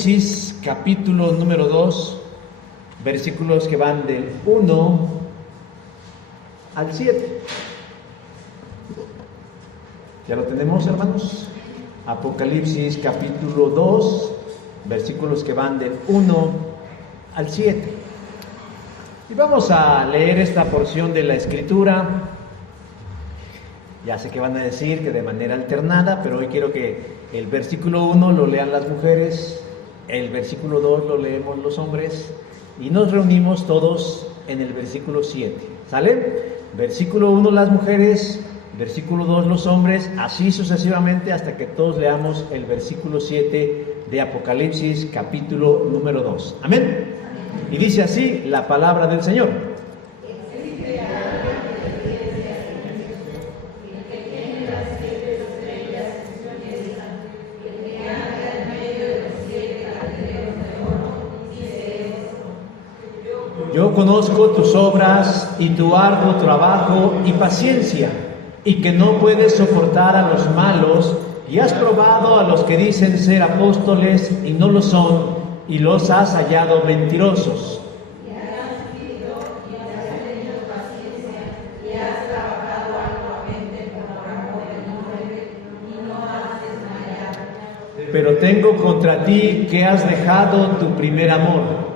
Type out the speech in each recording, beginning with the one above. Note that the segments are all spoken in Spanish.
Apocalipsis capítulo número 2, versículos que van del 1 al 7. ¿Ya lo tenemos, hermanos? Apocalipsis capítulo 2, versículos que van del 1 al 7. Y vamos a leer esta porción de la Escritura. Ya sé que van a decir que de manera alternada, pero hoy quiero que el versículo 1 lo lean las mujeres, el versículo 2 lo leemos los hombres, y nos reunimos todos en el versículo 7. ¿Sale? Versículo 1 las mujeres, versículo 2 los hombres, así sucesivamente hasta que todos leamos el versículo 7 de Apocalipsis capítulo número 2. Amén. Y dice así la palabra del Señor. Yo conozco tus obras y tu arduo trabajo y paciencia, y que no puedes soportar a los malos, y has probado a los que dicen ser apóstoles y no lo son, y los has hallado mentirosos. Y has vivido y has tenido paciencia, y has trabajado arduamente por amor del nombre, y no has desmayado. Pero tengo contra ti que has dejado tu primer amor.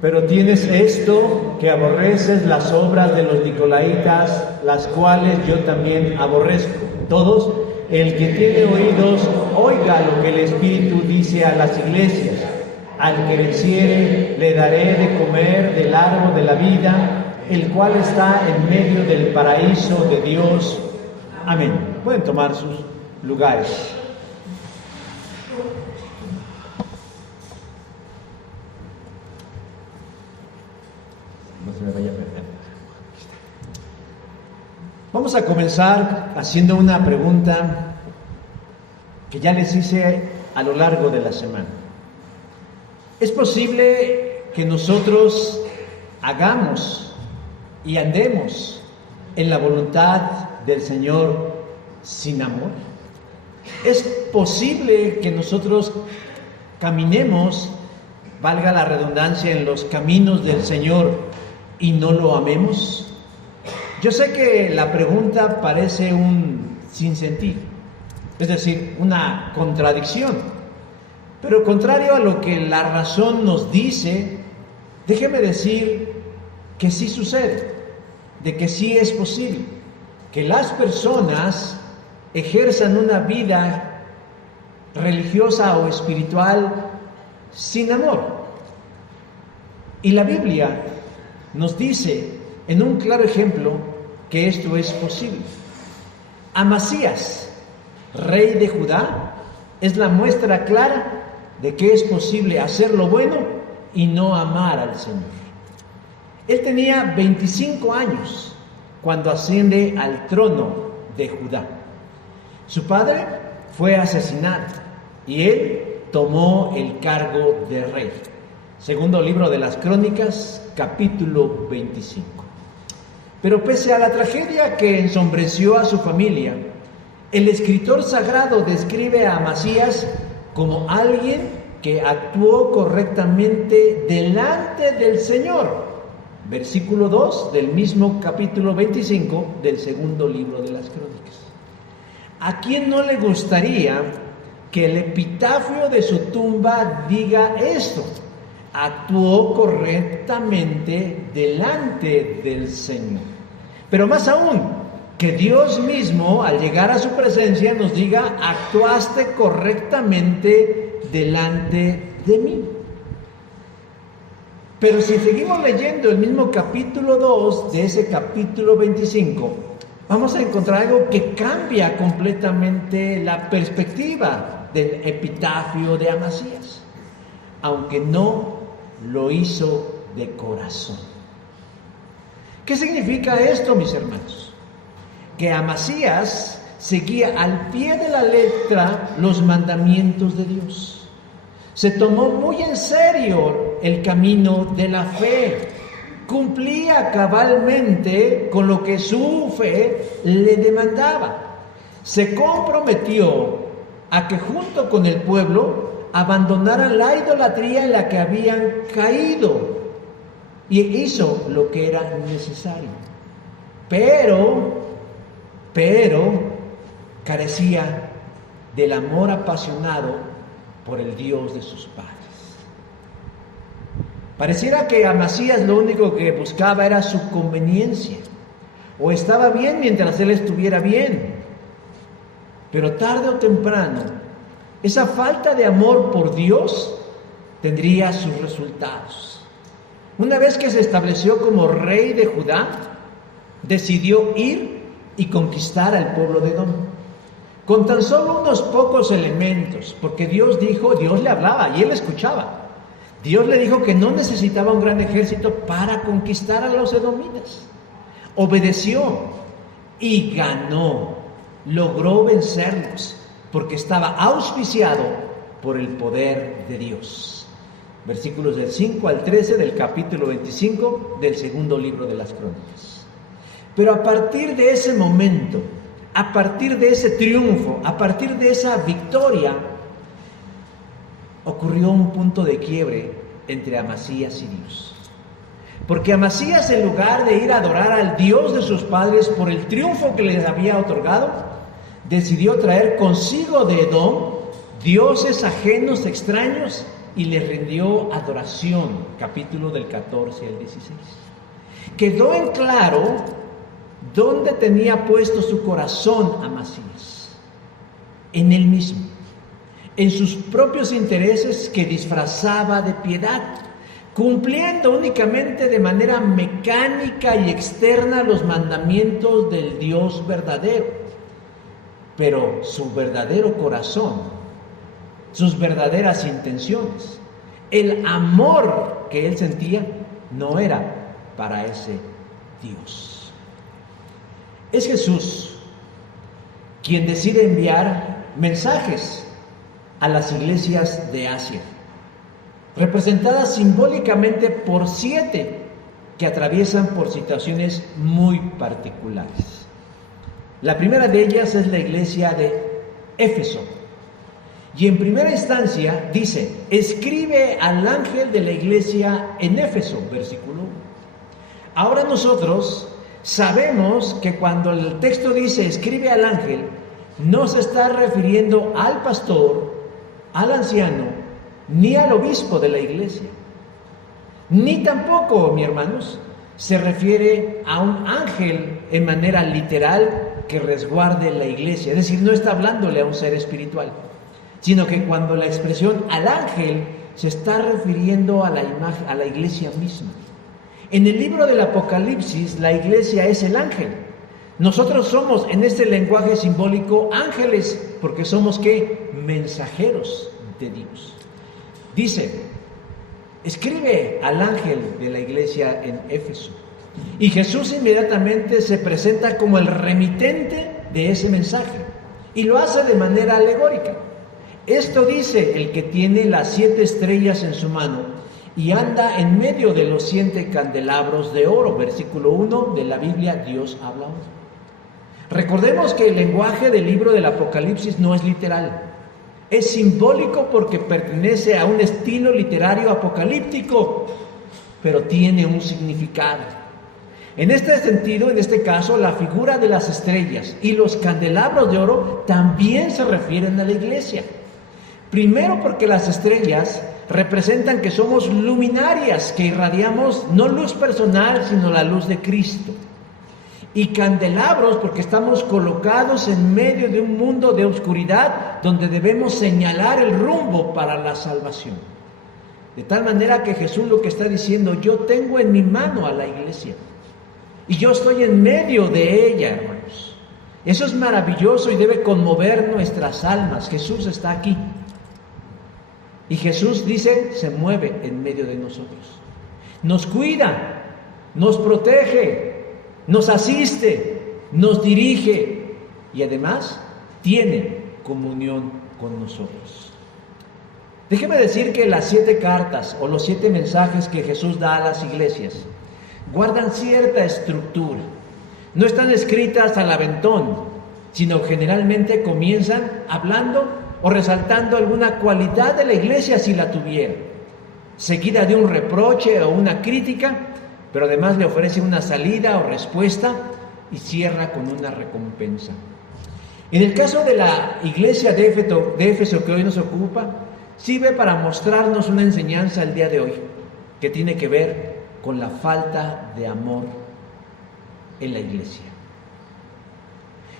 Pero tienes esto, que aborreces las obras de los nicolaítas, las cuales yo también aborrezco. Todos, el que tiene oídos, oiga lo que el Espíritu dice a las iglesias. Al que venciere, le daré de comer del árbol de la vida, el cual está en medio del paraíso de Dios. Amén. Pueden tomar sus lugares. No se me vaya a perder. Vamos a comenzar haciendo una pregunta que ya les hice a lo largo de la semana. ¿Es posible que nosotros hagamos y andemos en la voluntad del Señor sin amor? ¿Es posible que nosotros caminemos, valga la redundancia, en los caminos del Señor y no lo amemos? Yo sé que la pregunta parece un sinsentido, es decir, una contradicción, pero contrario a lo que la razón nos dice, déjeme decir que sí sucede, de que sí es posible que las personas ejerzan una vida religiosa o espiritual sin amor. Y la Biblia nos dice en un claro ejemplo que esto es posible. Amasías, rey de Judá, es la muestra clara de que es posible hacer lo bueno y no amar al Señor. Él tenía 25 años cuando asciende al trono de Judá. Su padre fue asesinado y él tomó el cargo de rey. Segundo libro de las Crónicas, capítulo 25. Pero pese a la tragedia que ensombreció a su familia, el escritor sagrado describe a Amasías como alguien que actuó correctamente delante del Señor. Versículo 2 del mismo capítulo 25 del segundo libro de las Crónicas. ¿A quién no le gustaría que el epitafio de su tumba diga esto? Actuó correctamente delante del Señor. Pero más aún, que Dios mismo, al llegar a su presencia, nos diga: actuaste correctamente delante de mí. Pero si seguimos leyendo el mismo capítulo 2 de ese capítulo 25, vamos a encontrar algo que cambia completamente la perspectiva del epitafio de Amasías, aunque no lo hizo de corazón. ¿Qué significa esto, mis hermanos? Que Amasías seguía al pie de la letra los mandamientos de Dios. Se tomó muy en serio el camino de la fe. Cumplía cabalmente con lo que su fe le demandaba. Se comprometió a que junto con el pueblo abandonaran la idolatría en la que habían caído, y hizo lo que era necesario. Pero carecía del amor apasionado por el Dios de sus padres. Pareciera que Amasías lo único que buscaba era su conveniencia, o estaba bien mientras él estuviera bien. Pero tarde o temprano, esa falta de amor por Dios tendría sus resultados. Una vez que se estableció como rey de Judá, decidió ir y conquistar al pueblo de Edom, con tan solo unos pocos elementos, porque Dios le hablaba y él escuchaba. Dios le dijo que no necesitaba un gran ejército para conquistar a los edomitas. Obedeció y ganó, logró vencerlos, porque estaba auspiciado por el poder de Dios. Versículos del 5 al 13 del capítulo 25 del segundo libro de las Crónicas. Pero a partir de ese momento, a partir de ese triunfo, a partir de esa victoria, ocurrió un punto de quiebre entre Amasías y Dios. Porque Amasías, en lugar de ir a adorar al Dios de sus padres por el triunfo que les había otorgado, decidió traer consigo de Edom dioses ajenos, extraños, y les rindió adoración. Capítulo del 14 al 16. Quedó en claro dónde tenía puesto su corazón Amasías: en él mismo, en sus propios intereses que disfrazaba de piedad, cumpliendo únicamente de manera mecánica y externa los mandamientos del Dios verdadero. Pero su verdadero corazón, sus verdaderas intenciones, el amor que él sentía, no era para ese Dios. Es Jesús quien decide enviar mensajes a las iglesias de Asia, representadas simbólicamente por 7 que atraviesan por situaciones muy particulares. La primera de ellas es la iglesia de Éfeso. Y en primera instancia dice: escribe al ángel de la iglesia en Éfeso, versículo 1. Ahora nosotros sabemos que cuando el texto dice escribe al ángel, no se está refiriendo al pastor, al anciano, ni al obispo de la iglesia. Ni tampoco, mis hermanos, se refiere a un ángel en manera literal que resguarde la iglesia. Es decir, no está hablándole a un ser espiritual, sino que cuando la expresión al ángel se está refiriendo a la imagen, a la iglesia misma. En el libro del Apocalipsis, la iglesia es el ángel. Nosotros somos, en este lenguaje simbólico, ángeles, porque somos ¿qué? Mensajeros de Dios. Dice: escribe al ángel de la iglesia en Éfeso. Y Jesús inmediatamente se presenta como el remitente de ese mensaje, y lo hace de manera alegórica. Esto dice el que tiene las 7 estrellas en su mano y anda en medio de los 7 candelabros de oro. Versículo 1 de la Biblia, Dios habla hoy. Recordemos que el lenguaje del libro del Apocalipsis no es literal. Es simbólico porque pertenece a un estilo literario apocalíptico, pero tiene un significado. En este sentido, en este caso, la figura de las estrellas y los candelabros de oro también se refieren a la iglesia. Primero, porque las estrellas representan que somos luminarias, que irradiamos no luz personal, sino la luz de Cristo. Y candelabros, porque estamos colocados en medio de un mundo de oscuridad donde debemos señalar el rumbo para la salvación. De tal manera que Jesús lo que está diciendo: yo tengo en mi mano a la iglesia y yo estoy en medio de ella, hermanos. Eso es maravilloso y debe conmover nuestras almas. Jesús está aquí. Y Jesús, dice, se mueve en medio de nosotros. Nos cuida, nos protege, nos asiste, nos dirige y además tiene comunión con nosotros. Déjeme decir que las 7 cartas o los 7 mensajes que Jesús da a las iglesias guardan cierta estructura. No están escritas al aventón, sino generalmente comienzan hablando o resaltando alguna cualidad de la iglesia si la tuviera, seguida de un reproche o una crítica, pero además le ofrece una salida o respuesta y cierra con una recompensa. En el caso de la iglesia de Éfeso que hoy nos ocupa, sirve para mostrarnos una enseñanza el día de hoy que tiene que ver con la falta de amor en la iglesia.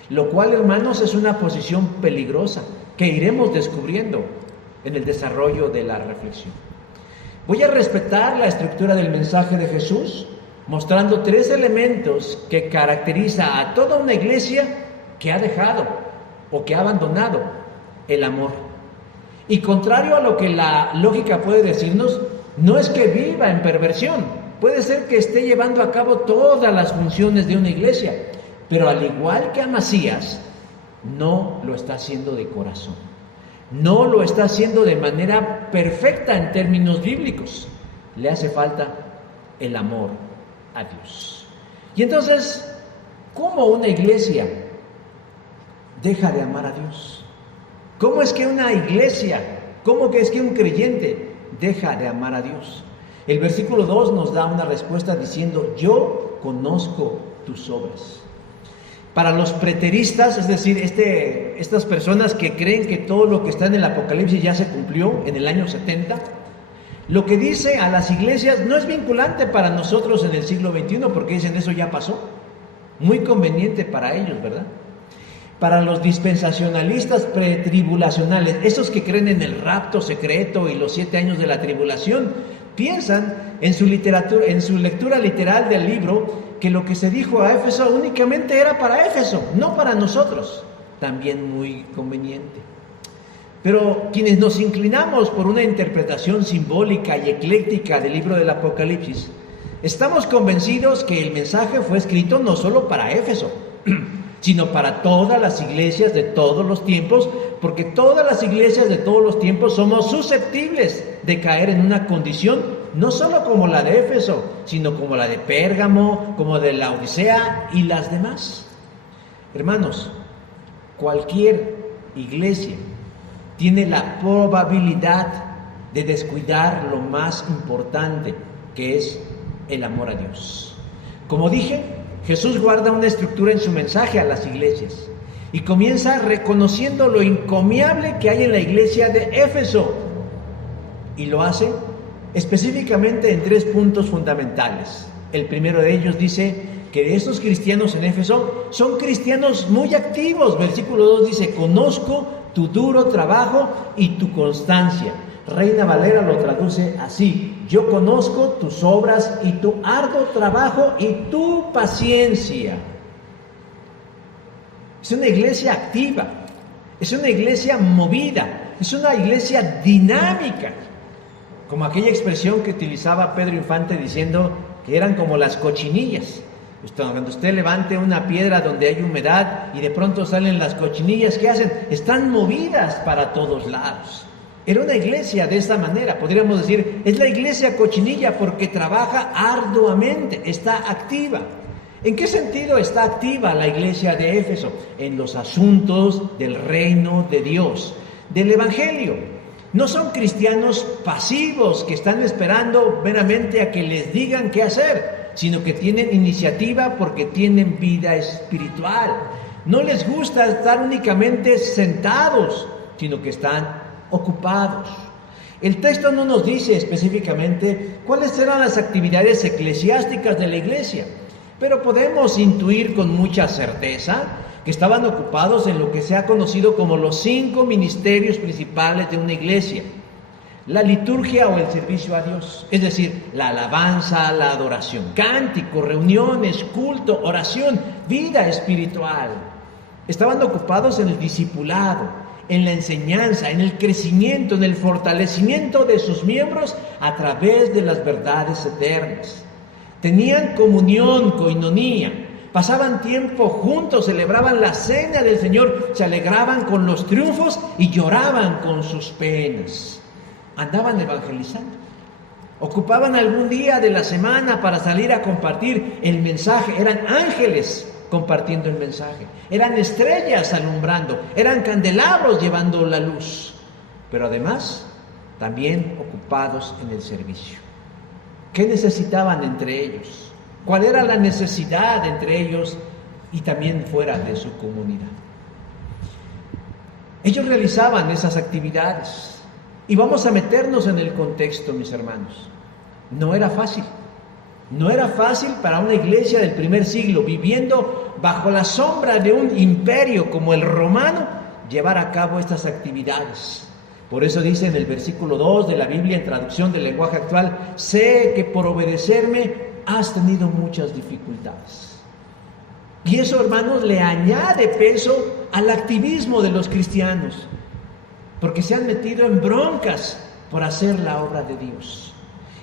Lo cual, hermanos, es una posición peligrosa que iremos descubriendo en el desarrollo de la reflexión. Voy a respetar la estructura del mensaje de Jesús, mostrando 3 elementos que caracteriza a toda una iglesia que ha dejado o que ha abandonado el amor. Y contrario a lo que la lógica puede decirnos, no es que viva en perversión, puede ser que esté llevando a cabo todas las funciones de una iglesia, pero al igual que Amasías, no lo está haciendo de corazón, no lo está haciendo de manera perfecta en términos bíblicos. Le hace falta el amor a Dios. Y entonces, ¿cómo una iglesia deja de amar a Dios? ¿Cómo es que una iglesia, cómo es que un creyente deja de amar a Dios? El versículo 2 nos da una respuesta diciendo: yo conozco tus obras. Para los preteristas, es decir, estas personas que creen que todo lo que está en el Apocalipsis ya se cumplió en el año 70, lo que dice a las iglesias no es vinculante para nosotros en el siglo XXI, porque dicen eso ya pasó. Muy conveniente para ellos, ¿verdad? Para los dispensacionalistas pretribulacionales, esos que creen en el rapto secreto y los 7 años de la tribulación, piensan en su lectura literal del libro que lo que se dijo a Éfeso únicamente era para Éfeso, no para nosotros. También muy conveniente. Pero quienes nos inclinamos por una interpretación simbólica y ecléctica del libro del Apocalipsis, estamos convencidos que el mensaje fue escrito no solo para Éfeso, sino para todas las iglesias de todos los tiempos, porque todas las iglesias de todos los tiempos somos susceptibles de caer en una condición no solo como la de Éfeso, sino como la de Pérgamo, como de la Odisea y las demás. Hermanos, cualquier iglesia tiene la probabilidad de descuidar lo más importante, que es el amor a Dios. Como dije, Jesús guarda una estructura en su mensaje a las iglesias y comienza reconociendo lo encomiable que hay en la iglesia de Éfeso, y lo hace específicamente en 3 puntos fundamentales. El primero de ellos dice que estos cristianos en Éfeso son cristianos muy activos. Versículo 2 dice: conozco tu duro trabajo y tu constancia. Reina Valera lo traduce así: yo conozco tus obras y tu arduo trabajo y tu paciencia. Es una iglesia activa, es una iglesia movida, es una iglesia dinámica, como aquella expresión que utilizaba Pedro Infante diciendo que eran como las cochinillas. Cuando usted levante una piedra donde hay humedad y de pronto salen las cochinillas, ¿qué hacen? Están movidas para todos lados. Era una iglesia de esta manera, podríamos decir, es la iglesia cochinilla porque trabaja arduamente, está activa. ¿En qué sentido está activa la iglesia de Éfeso? En los asuntos del reino de Dios, del Evangelio. No son cristianos pasivos que están esperando meramente a que les digan qué hacer, sino que tienen iniciativa porque tienen vida espiritual. No les gusta estar únicamente sentados, sino que están ocupados. El texto no nos dice específicamente cuáles eran las actividades eclesiásticas de la iglesia, pero podemos intuir con mucha certeza que estaban ocupados en lo que se ha conocido como los 5 ministerios principales de una iglesia: la liturgia o el servicio a Dios, es decir, la alabanza, la adoración, cántico, reuniones, culto, oración, vida espiritual. Estaban ocupados en el discipulado, en la enseñanza, en el crecimiento, en el fortalecimiento de sus miembros a través de las verdades eternas. Tenían comunión, coinonía, pasaban tiempo juntos, celebraban la cena del Señor, se alegraban con los triunfos y lloraban con sus penas. andaban evangelizando. Ocupaban algún día de la semana para salir a compartir el mensaje. Eran ángeles compartiendo el mensaje. Eran estrellas alumbrando. Eran candelabros llevando la luz. Pero además, también ocupados en el servicio. ¿Qué necesitaban entre ellos? ¿Cuál era la necesidad entre ellos y también fuera de su comunidad? Ellos realizaban esas actividades. Y vamos a meternos en el contexto, mis hermanos. No era fácil. No era fácil para una iglesia del primer siglo, viviendo bajo la sombra de un imperio como el romano, llevar a cabo estas actividades. Por eso dice en el versículo 2 de la Biblia, en traducción del lenguaje actual: sé que por obedecerme has tenido muchas dificultades. Y eso, hermanos, le añade peso al activismo de los cristianos, porque se han metido en broncas por hacer la obra de Dios.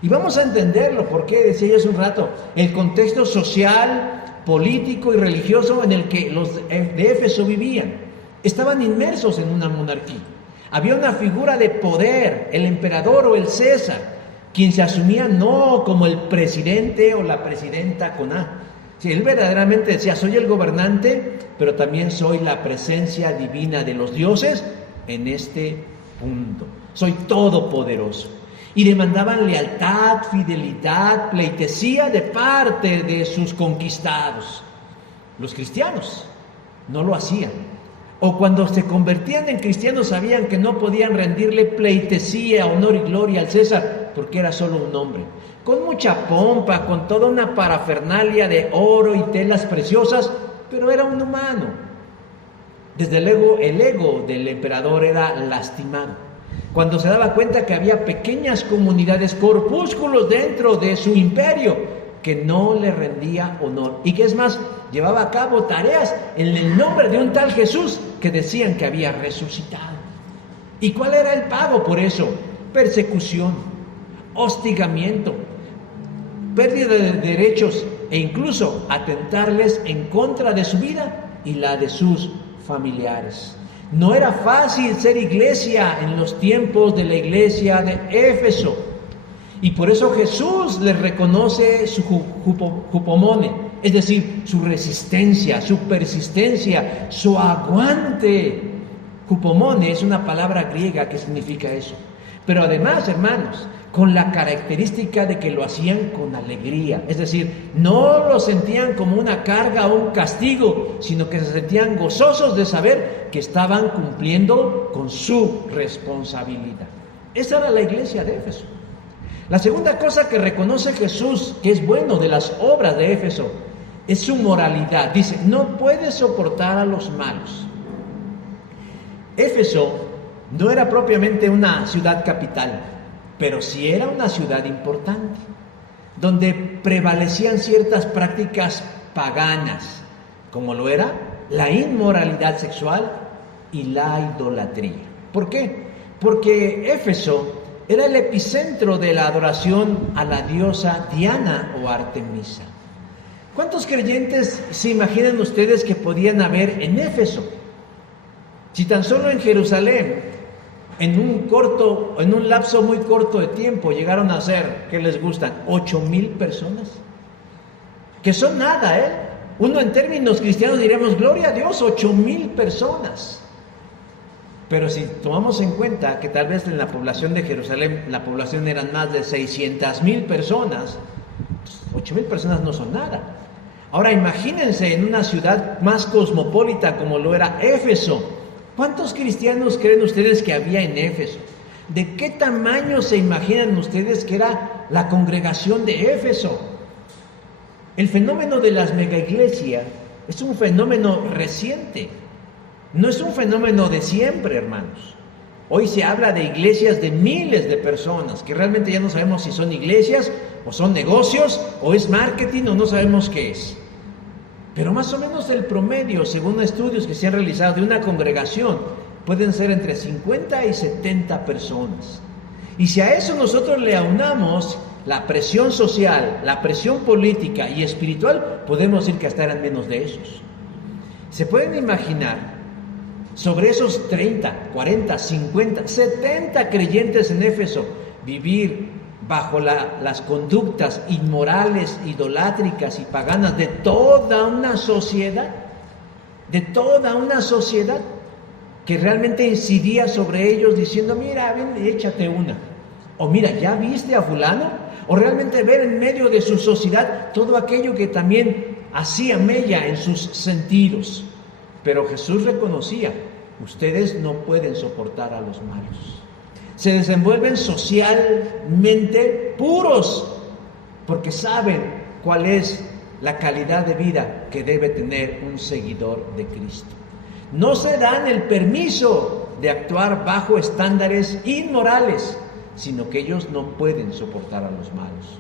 Y vamos a entenderlo, porque decía yo hace un rato, el contexto social, político y religioso en el que los de Éfeso vivían. Estaban inmersos en una monarquía. Había una figura de poder, el emperador o el César, quien se asumía no como el presidente o la presidenta con A. Sí, él verdaderamente decía: soy el gobernante, pero también soy la presencia divina de los dioses en este mundo. Soy todopoderoso. Y demandaban lealtad, fidelidad, pleitesía de parte de sus conquistados. Los cristianos no lo hacían. O cuando se convertían en cristianos sabían que no podían rendirle pleitesía, honor y gloria al César, porque era solo un hombre. Con mucha pompa, con toda una parafernalia de oro y telas preciosas, pero era un humano. Desde luego, el ego del emperador era lastimado. Cuando se daba cuenta que había pequeñas comunidades, corpúsculos dentro de su imperio, que no le rendía honor. Y que es más, llevaba a cabo tareas en el nombre de un tal Jesús que decían que había resucitado. ¿Y cuál era el pago por eso? Persecución, hostigamiento, pérdida de derechos e incluso atentarles en contra de su vida y la de sus familiares. No era fácil ser iglesia en los tiempos de la iglesia de Éfeso. Y por eso Jesús les reconoce su hupomone, es decir, su resistencia, su persistencia, su aguante. Hupomone es una palabra griega que significa eso. Pero además, hermanos, con la característica de que lo hacían con alegría. Es decir, no lo sentían como una carga o un castigo, sino que se sentían gozosos de saber que estaban cumpliendo con su responsabilidad. Esa era la iglesia de Éfeso. La segunda cosa que reconoce Jesús, que es bueno de las obras de Éfeso, es su moralidad. Dice: no puede soportar a los malos. Éfeso no era propiamente una ciudad capital, pero sí era una ciudad importante, donde prevalecían ciertas prácticas paganas, como lo era la inmoralidad sexual y la idolatría. ¿Por qué? Porque Éfeso era el epicentro de la adoración a la diosa Diana o Artemisa. ¿Cuántos creyentes se imaginan ustedes que podían haber en Éfeso? Si tan solo en Jerusalén, en un lapso muy corto de tiempo, llegaron a ser, ¿qué les gustan? 8,000 personas. Que son nada, ¿eh? Uno en términos cristianos diríamos: gloria a Dios, 8,000 personas. Pero si tomamos en cuenta que tal vez en la población de Jerusalén, la población eran más de 600,000 personas, 8,000 personas no son nada. Ahora imagínense en una ciudad más cosmopolita como lo era Éfeso. ¿Cuántos cristianos creen ustedes que había en Éfeso? ¿De qué tamaño se imaginan ustedes que era la congregación de Éfeso? El fenómeno de las megaiglesias es un fenómeno reciente. No es un fenómeno de siempre, hermanos. Hoy se habla de iglesias de miles de personas, que realmente ya no sabemos si son iglesias o son negocios o es marketing o no sabemos qué es. Pero más o menos el promedio, según estudios que se han realizado de una congregación, pueden ser entre 50 y 70 personas. Y si a eso nosotros le aunamos la presión social, la presión política y espiritual, podemos decir que hasta eran menos de esos. ¿Se pueden imaginar sobre esos 30, 40, 50, 70 creyentes en Éfeso, vivir bajo las conductas inmorales, idolátricas y paganas de toda una sociedad, que realmente incidía sobre ellos diciendo, mira, ven, échate una, o mira, ¿ya viste a fulano? O realmente ver en medio de su sociedad todo aquello que también hacía mella en sus sentidos. Pero Jesús reconocía, ustedes no pueden soportar a los malos. Se desenvuelven socialmente puros, porque saben cuál es la calidad de vida que debe tener un seguidor de Cristo. No se dan el permiso de actuar bajo estándares inmorales, sino que ellos no pueden soportar a los malos.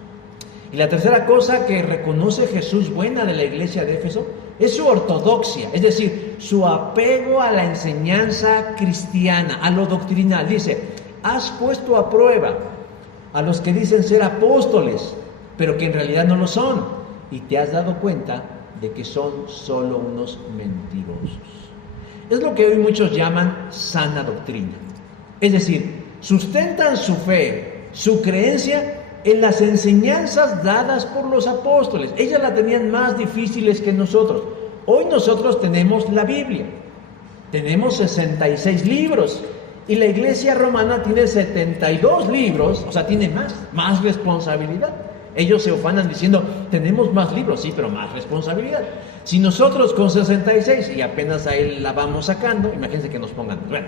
Y la tercera cosa que reconoce Jesús buena de la iglesia de Éfeso es su ortodoxia, es decir, su apego a la enseñanza cristiana, a lo doctrinal. Dice, has puesto a prueba a los que dicen ser apóstoles, pero que en realidad no lo son, y te has dado cuenta de que son solo unos mentirosos. Es lo que hoy muchos llaman sana doctrina. Es decir, sustentan su fe, su creencia en las enseñanzas dadas por los apóstoles. Ellas la tenían más difíciles que nosotros. Hoy nosotros tenemos la Biblia. Tenemos 66 libros. Y la iglesia romana tiene 72 libros, o sea, tiene más responsabilidad. Ellos se ufanan diciendo, tenemos más libros, sí, pero más responsabilidad. Si nosotros con 66 y apenas ahí la vamos sacando, imagínense que nos pongan. Bueno,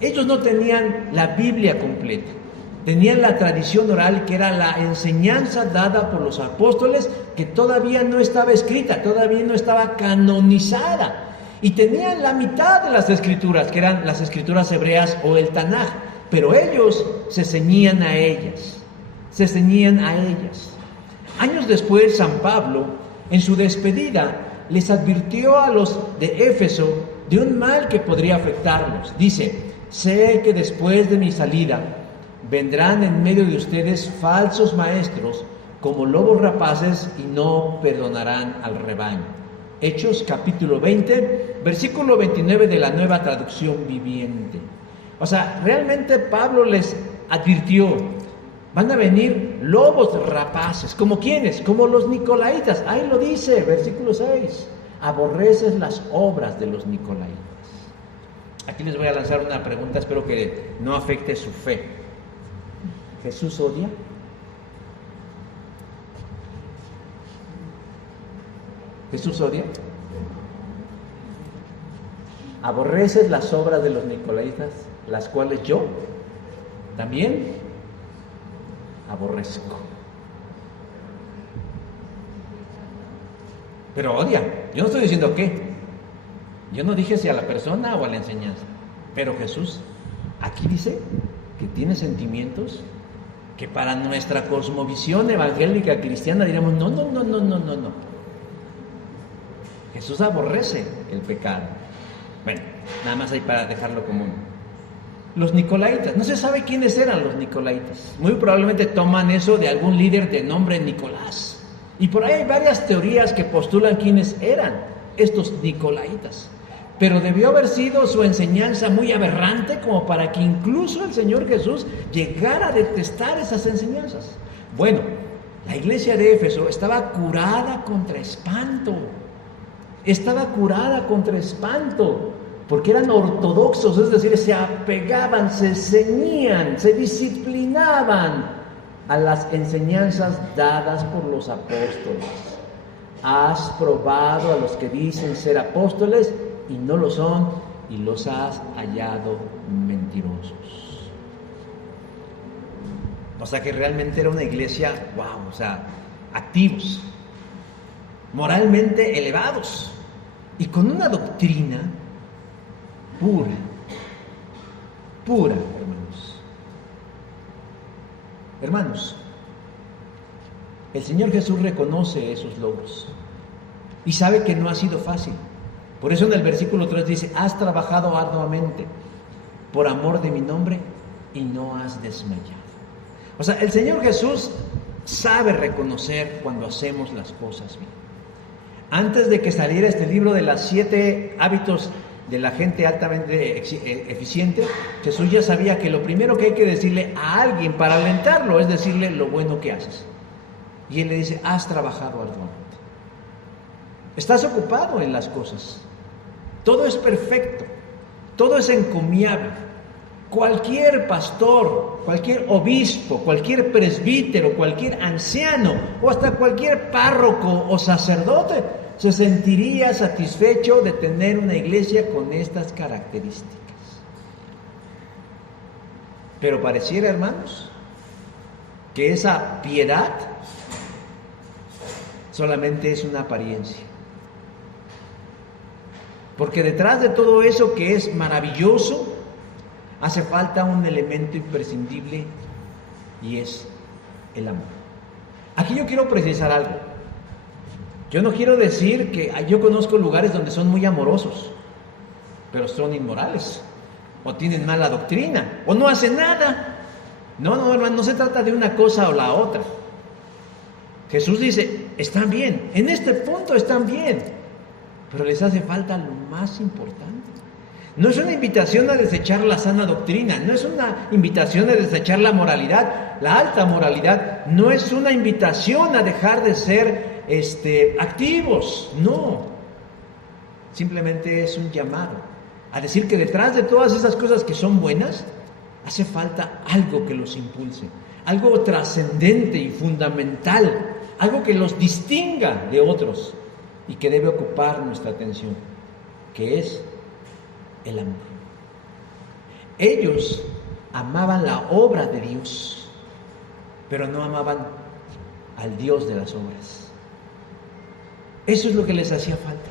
ellos no tenían la Biblia completa, tenían la tradición oral, que era la enseñanza dada por los apóstoles, que todavía no estaba escrita, todavía no estaba canonizada. Y tenían la mitad de las escrituras, que eran las escrituras hebreas o el Tanaj, pero ellos se ceñían a ellas. Años después, San Pablo, en su despedida, les advirtió a los de Éfeso de un mal que podría afectarlos. Dice, sé que después de mi salida vendrán en medio de ustedes falsos maestros como lobos rapaces y no perdonarán al rebaño. Hechos capítulo 20, versículo 29 de la Nueva Traducción Viviente. O sea, realmente Pablo les advirtió, van a venir lobos rapaces. ¿Como quiénes? Como los nicolaitas. Ahí lo dice, versículo 6. Aborreces las obras de los nicolaitas. Aquí les voy a lanzar una pregunta, espero que no afecte su fe. ¿Jesús odia? ¿Jesús odia? ¿Aborreces las obras de los nicolaitas, las cuales yo también aborrezco? Pero odia. Yo no estoy diciendo qué. Yo no dije si a la persona o a la enseñanza. Pero Jesús aquí dice que tiene sentimientos que para nuestra cosmovisión evangélica cristiana diríamos no. Jesús aborrece el pecado. Bueno, nada más ahí para dejarlo común. Los nicolaitas, no se sabe quiénes eran los nicolaitas. Muy probablemente toman eso de algún líder de nombre Nicolás. Y por ahí hay varias teorías que postulan quiénes eran estos nicolaitas. Pero debió haber sido su enseñanza muy aberrante como para que incluso el Señor Jesús llegara a detestar esas enseñanzas. Bueno, la iglesia de Éfeso estaba curada contra espanto. Porque eran ortodoxos, es decir, se apegaban, se ceñían, se disciplinaban a las enseñanzas dadas por los apóstoles. Has probado a los que dicen ser apóstoles y no lo son, y los has hallado mentirosos. O sea que realmente era una iglesia, activos, moralmente elevados y con una doctrina pura, hermanos. El Señor Jesús reconoce esos logros y sabe que no ha sido fácil. Por eso en el versículo 3 dice, has trabajado arduamente por amor de mi nombre y no has desmayado. O sea, el Señor Jesús sabe reconocer cuando hacemos las cosas bien. Antes de que saliera este libro de las 7 hábitos de la gente altamente eficiente, Jesús ya sabía que lo primero que hay que decirle a alguien para alentarlo es decirle lo bueno que haces. Y él le dice, has trabajado arduamente. Estás ocupado en las cosas. Todo es perfecto. Todo es encomiable. Cualquier pastor, cualquier obispo, cualquier presbítero, cualquier anciano o hasta cualquier párroco o sacerdote se sentiría satisfecho de tener una iglesia con estas características. Pero pareciera, hermanos, que esa piedad solamente es una apariencia. Porque detrás de todo eso que es maravilloso, hace falta un elemento imprescindible y es el amor. Aquí yo quiero precisar algo. Yo no quiero decir que yo conozco lugares donde son muy amorosos, pero son inmorales, o tienen mala doctrina, o no hacen nada. No, hermano, no se trata de una cosa o la otra. Jesús dice, están bien, en este punto están bien, pero les hace falta lo más importante. No es una invitación a desechar la sana doctrina, no es una invitación a desechar la moralidad, la alta moralidad, no es una invitación a dejar de ser activos, no. Simplemente es un llamado a decir que detrás de todas esas cosas que son buenas, hace falta algo que los impulse, algo trascendente y fundamental, algo que los distinga de otros y que debe ocupar nuestra atención, que es el amor. Ellos amaban la obra de Dios, pero no amaban al Dios de las obras. Eso es lo que les hacía falta.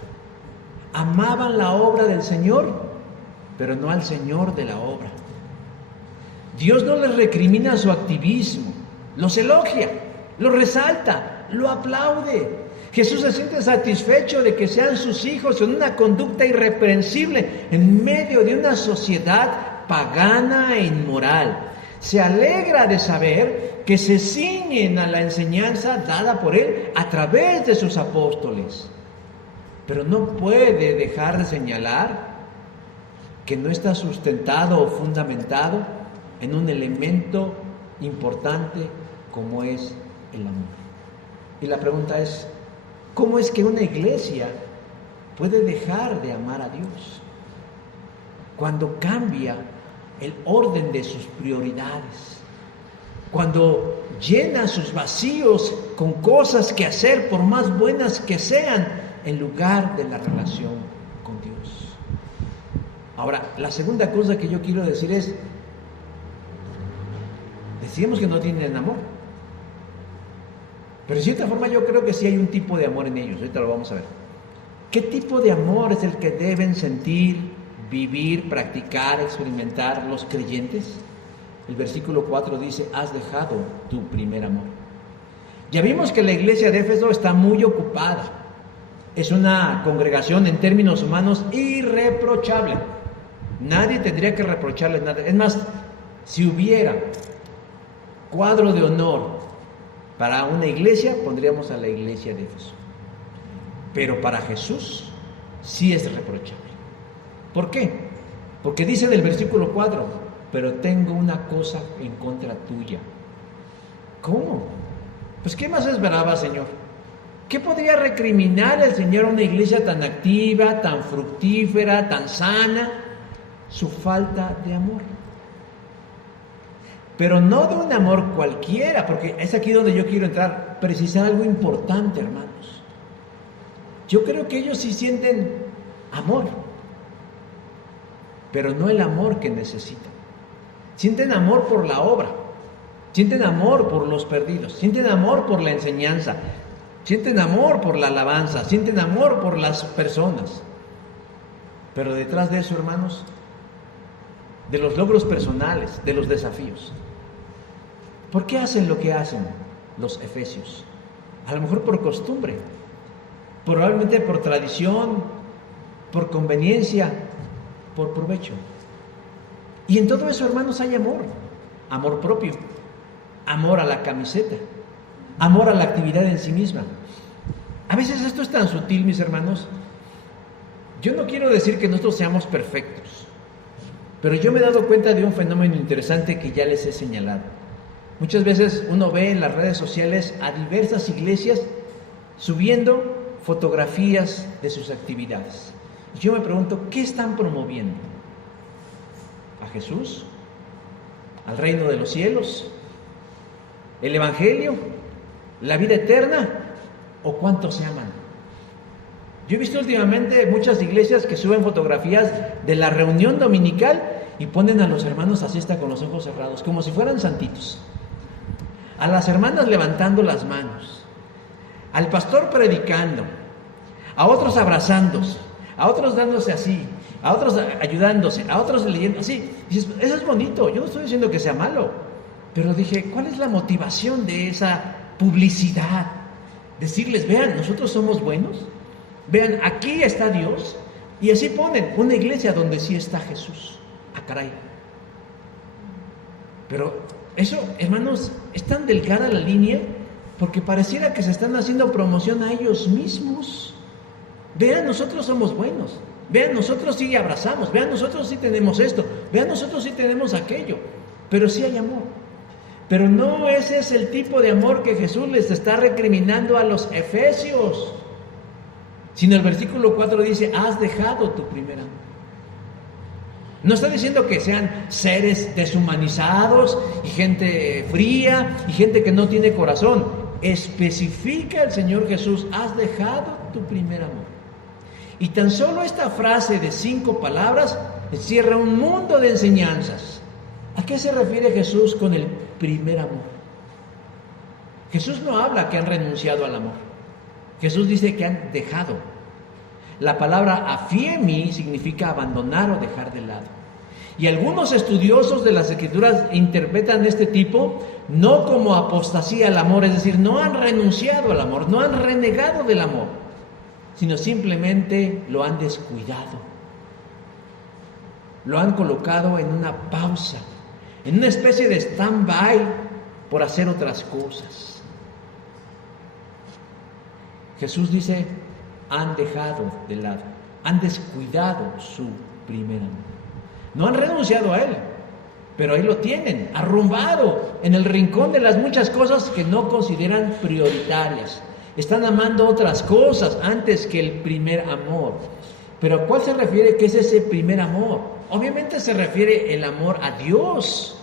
Amaban la obra del Señor, pero no al Señor de la obra. Dios no les recrimina su activismo, los elogia, los resalta, lo aplaude. Jesús se siente satisfecho de que sean sus hijos con una conducta irreprensible en medio de una sociedad pagana e inmoral. Se alegra de saber que se ciñen a la enseñanza dada por Él a través de sus apóstoles. Pero no puede dejar de señalar que no está sustentado o fundamentado en un elemento importante como es el amor. Y la pregunta es, ¿cómo es que una iglesia puede dejar de amar a Dios cuando cambia el orden de sus prioridades? Cuando llena sus vacíos con cosas que hacer, por más buenas que sean, en lugar de la relación con Dios. Ahora, la segunda cosa que yo quiero decir es, decíamos que no tienen amor, pero de cierta forma yo creo que sí hay un tipo de amor en ellos. Ahorita lo vamos a ver. ¿Qué tipo de amor es el que deben sentir, vivir, practicar, experimentar los creyentes? El versículo 4 dice, has dejado tu primer amor. Ya vimos que la iglesia de Éfeso está muy ocupada. Es una congregación en términos humanos irreprochable. Nadie tendría que reprocharles nada. Es más, si hubiera cuadro de honor para una iglesia, pondríamos a la iglesia de Éfeso. Pero para Jesús sí es reprochable. ¿Por qué? Porque dice en el versículo 4, pero tengo una cosa en contra tuya. ¿Cómo? Pues ¿qué más esperaba, Señor? ¿Qué podría recriminar el Señor a una iglesia tan activa, tan fructífera, tan sana? Su falta de amor. Pero no de un amor cualquiera, porque es aquí donde yo quiero entrar, precisar algo importante, hermanos. Yo creo que ellos sí sienten amor, pero no el amor que necesitan. Sienten amor por la obra, sienten amor por los perdidos, sienten amor por la enseñanza, sienten amor por la alabanza, sienten amor por las personas. Pero detrás de eso, hermanos, de los logros personales, de los desafíos. ¿Por qué hacen lo que hacen los efesios? A lo mejor por costumbre, probablemente por tradición, por conveniencia, por provecho. Y en todo eso, hermanos, hay amor. Amor propio, amor a la camiseta, amor a la actividad en sí misma. A veces esto es tan sutil, mis hermanos. Yo no quiero decir que nosotros seamos perfectos, pero yo me he dado cuenta de un fenómeno interesante que ya les he señalado. Muchas veces uno ve en las redes sociales a diversas iglesias subiendo fotografías de sus actividades. Y yo me pregunto, ¿qué están promoviendo? ¿A Jesús? ¿Al reino de los cielos? ¿El evangelio? ¿La vida eterna? ¿O cuántos se aman? Yo he visto últimamente muchas iglesias que suben fotografías de la reunión dominical y ponen a los hermanos así hasta con los ojos cerrados, como si fueran santitos. A las hermanas levantando las manos, al pastor predicando, a otros abrazándose, a otros dándose así, a otros ayudándose, a otros leyendo así. Y dices, eso es bonito, yo no estoy diciendo que sea malo, pero dije, ¿cuál es la motivación de esa publicidad? Decirles, vean, nosotros somos buenos, vean, aquí está Dios, y así ponen una iglesia donde sí está Jesús. ¡Ah, caray! Pero eso, hermanos, es tan delgada la línea porque pareciera que se están haciendo promoción a ellos mismos. Vean, nosotros somos buenos. Vean, nosotros sí abrazamos. Vean, nosotros sí tenemos esto. Vean, nosotros sí tenemos aquello. Pero sí hay amor. Pero no ese es el tipo de amor que Jesús les está recriminando a los efesios. Sino el versículo 4 dice, has dejado tu primer amor. No está diciendo que sean seres deshumanizados y gente fría y gente que no tiene corazón. Especifica el Señor Jesús, has dejado tu primer amor. Y tan solo esta frase de 5 palabras encierra un mundo de enseñanzas. ¿A qué se refiere Jesús con el primer amor? Jesús no habla que han renunciado al amor. Jesús dice que han dejado. La palabra afiemi significa abandonar o dejar de lado. Y algunos estudiosos de las Escrituras interpretan este tipo no como apostasía al amor, es decir, no han renunciado al amor, no han renegado del amor, sino simplemente lo han descuidado. Lo han colocado en una pausa, en una especie de stand-by por hacer otras cosas. Jesús dice, han dejado de lado, han descuidado su primer amor. No han renunciado a él, pero ahí lo tienen, arrumbado en el rincón de las muchas cosas que no consideran prioritarias. Están amando otras cosas antes que el primer amor. ¿Pero a cuál se refiere que es ese primer amor? Obviamente se refiere el amor a Dios.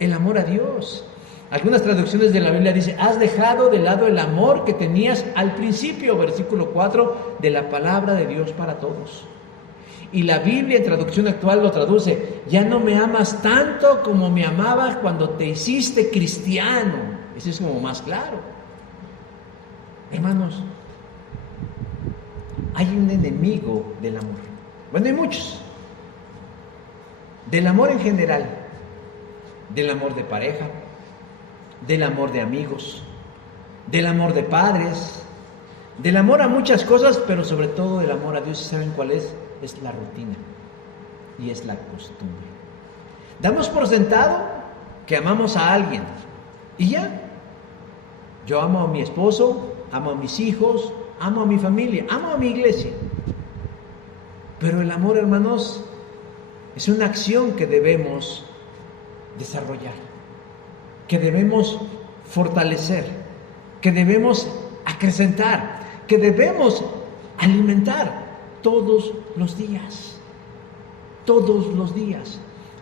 El amor a Dios. Algunas traducciones de la Biblia dicen, has dejado de lado el amor que tenías al principio, versículo 4, de la palabra de Dios para todos. Y la Biblia en traducción actual lo traduce, ya no me amas tanto como me amabas cuando te hiciste cristiano. Ese es como más claro. Hermanos, hay un enemigo del amor. Bueno, hay muchos. Del amor en general, del amor de pareja, del amor de amigos, del amor de padres, del amor a muchas cosas, pero sobre todo del amor a Dios. ¿Y saben cuál es? Es la rutina y es la costumbre. Damos por sentado que amamos a alguien y ya. Yo amo a mi esposo, amo a mis hijos, amo a mi familia, amo a mi iglesia. Pero el amor, hermanos, es una acción que debemos desarrollar, que debemos fortalecer, que debemos acrecentar, que debemos alimentar todos los días. Todos los días.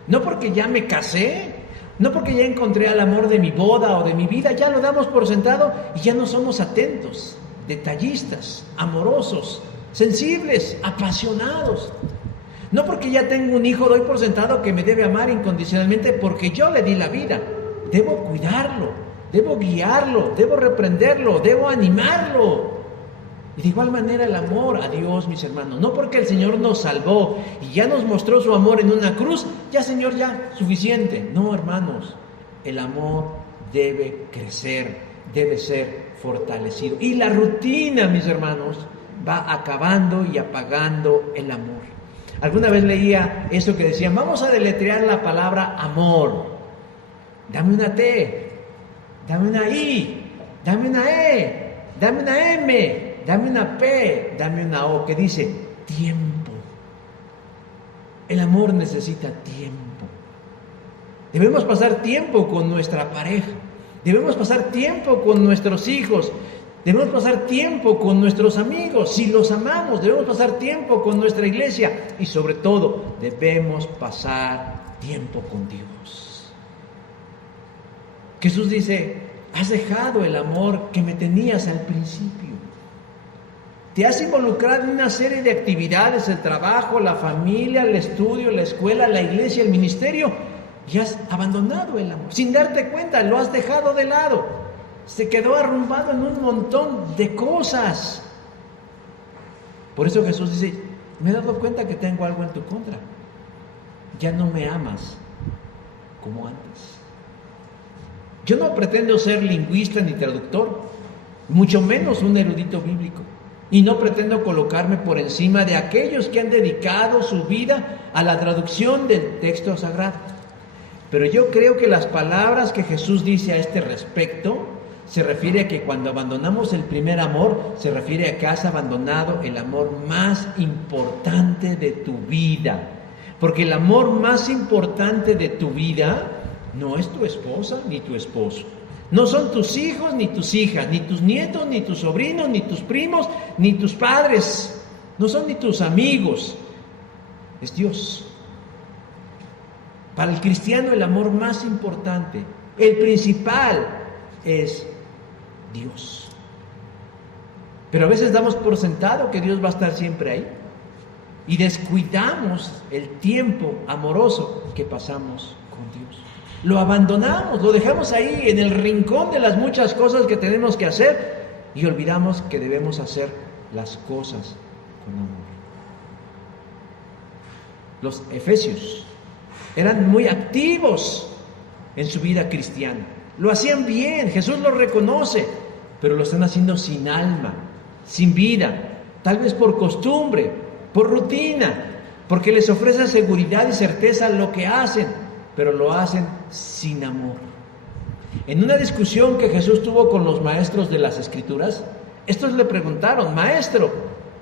No porque ya me casé, no porque ya encontré al amor de mi boda o de mi vida, ya lo damos por sentado y ya no somos atentos, detallistas, amorosos, sensibles, apasionados. No porque ya tengo un hijo doy por sentado que me debe amar incondicionalmente porque yo le di la vida. Debo cuidarlo, debo guiarlo, debo reprenderlo, debo animarlo. Y de igual manera el amor a Dios, mis hermanos, no porque el Señor nos salvó y ya nos mostró su amor en una cruz, ya Señor, ya, suficiente. No, hermanos, el amor debe crecer, debe ser fortalecido. Y la rutina, mis hermanos, va acabando y apagando el amor. Alguna vez leía eso que decían, vamos a deletrear la palabra amor. Dame una T, dame una I, dame una E, dame una M, dame una P, dame una O, que dice tiempo. El amor necesita tiempo. Debemos pasar tiempo con nuestra pareja. Debemos pasar tiempo con nuestros hijos. Debemos pasar tiempo con nuestros amigos. Si los amamos, debemos pasar tiempo con nuestra iglesia. Y sobre todo, debemos pasar tiempo con Dios. Jesús dice: has dejado el amor que me tenías al principio. Te has involucrado en una serie de actividades: el trabajo, la familia, el estudio, la escuela, la iglesia, el ministerio, y has abandonado el amor. Sin darte cuenta, lo has dejado de lado. Se quedó arrumbado en un montón de cosas. Por eso Jesús dice: me he dado cuenta que tengo algo en tu contra. Ya no me amas como antes. Yo no pretendo ser lingüista ni traductor, mucho menos un erudito bíblico. Y no pretendo colocarme por encima de aquellos que han dedicado su vida a la traducción del texto sagrado. Pero yo creo que las palabras que Jesús dice a este respecto se refiere a que cuando abandonamos el primer amor, se refiere a que has abandonado el amor más importante de tu vida. Porque el amor más importante de tu vida no es tu esposa ni tu esposo. No son tus hijos ni tus hijas, ni tus nietos, ni tus sobrinos, ni tus primos, ni tus padres. No son ni tus amigos. Es Dios. Para el cristiano el amor más importante, el principal, es Dios. Pero a veces damos por sentado que Dios va a estar siempre ahí. Y descuidamos el tiempo amoroso que pasamos con Dios. Lo abandonamos, lo dejamos ahí en el rincón de las muchas cosas que tenemos que hacer y olvidamos que debemos hacer las cosas con amor. Los efesios eran muy activos en su vida cristiana. Lo hacían bien, Jesús lo reconoce, pero lo están haciendo sin alma, sin vida, tal vez por costumbre, por rutina, porque les ofrece seguridad y certeza lo que hacen, pero lo hacen sin amor. En una discusión que Jesús tuvo con los maestros de las Escrituras, estos le preguntaron: Maestro,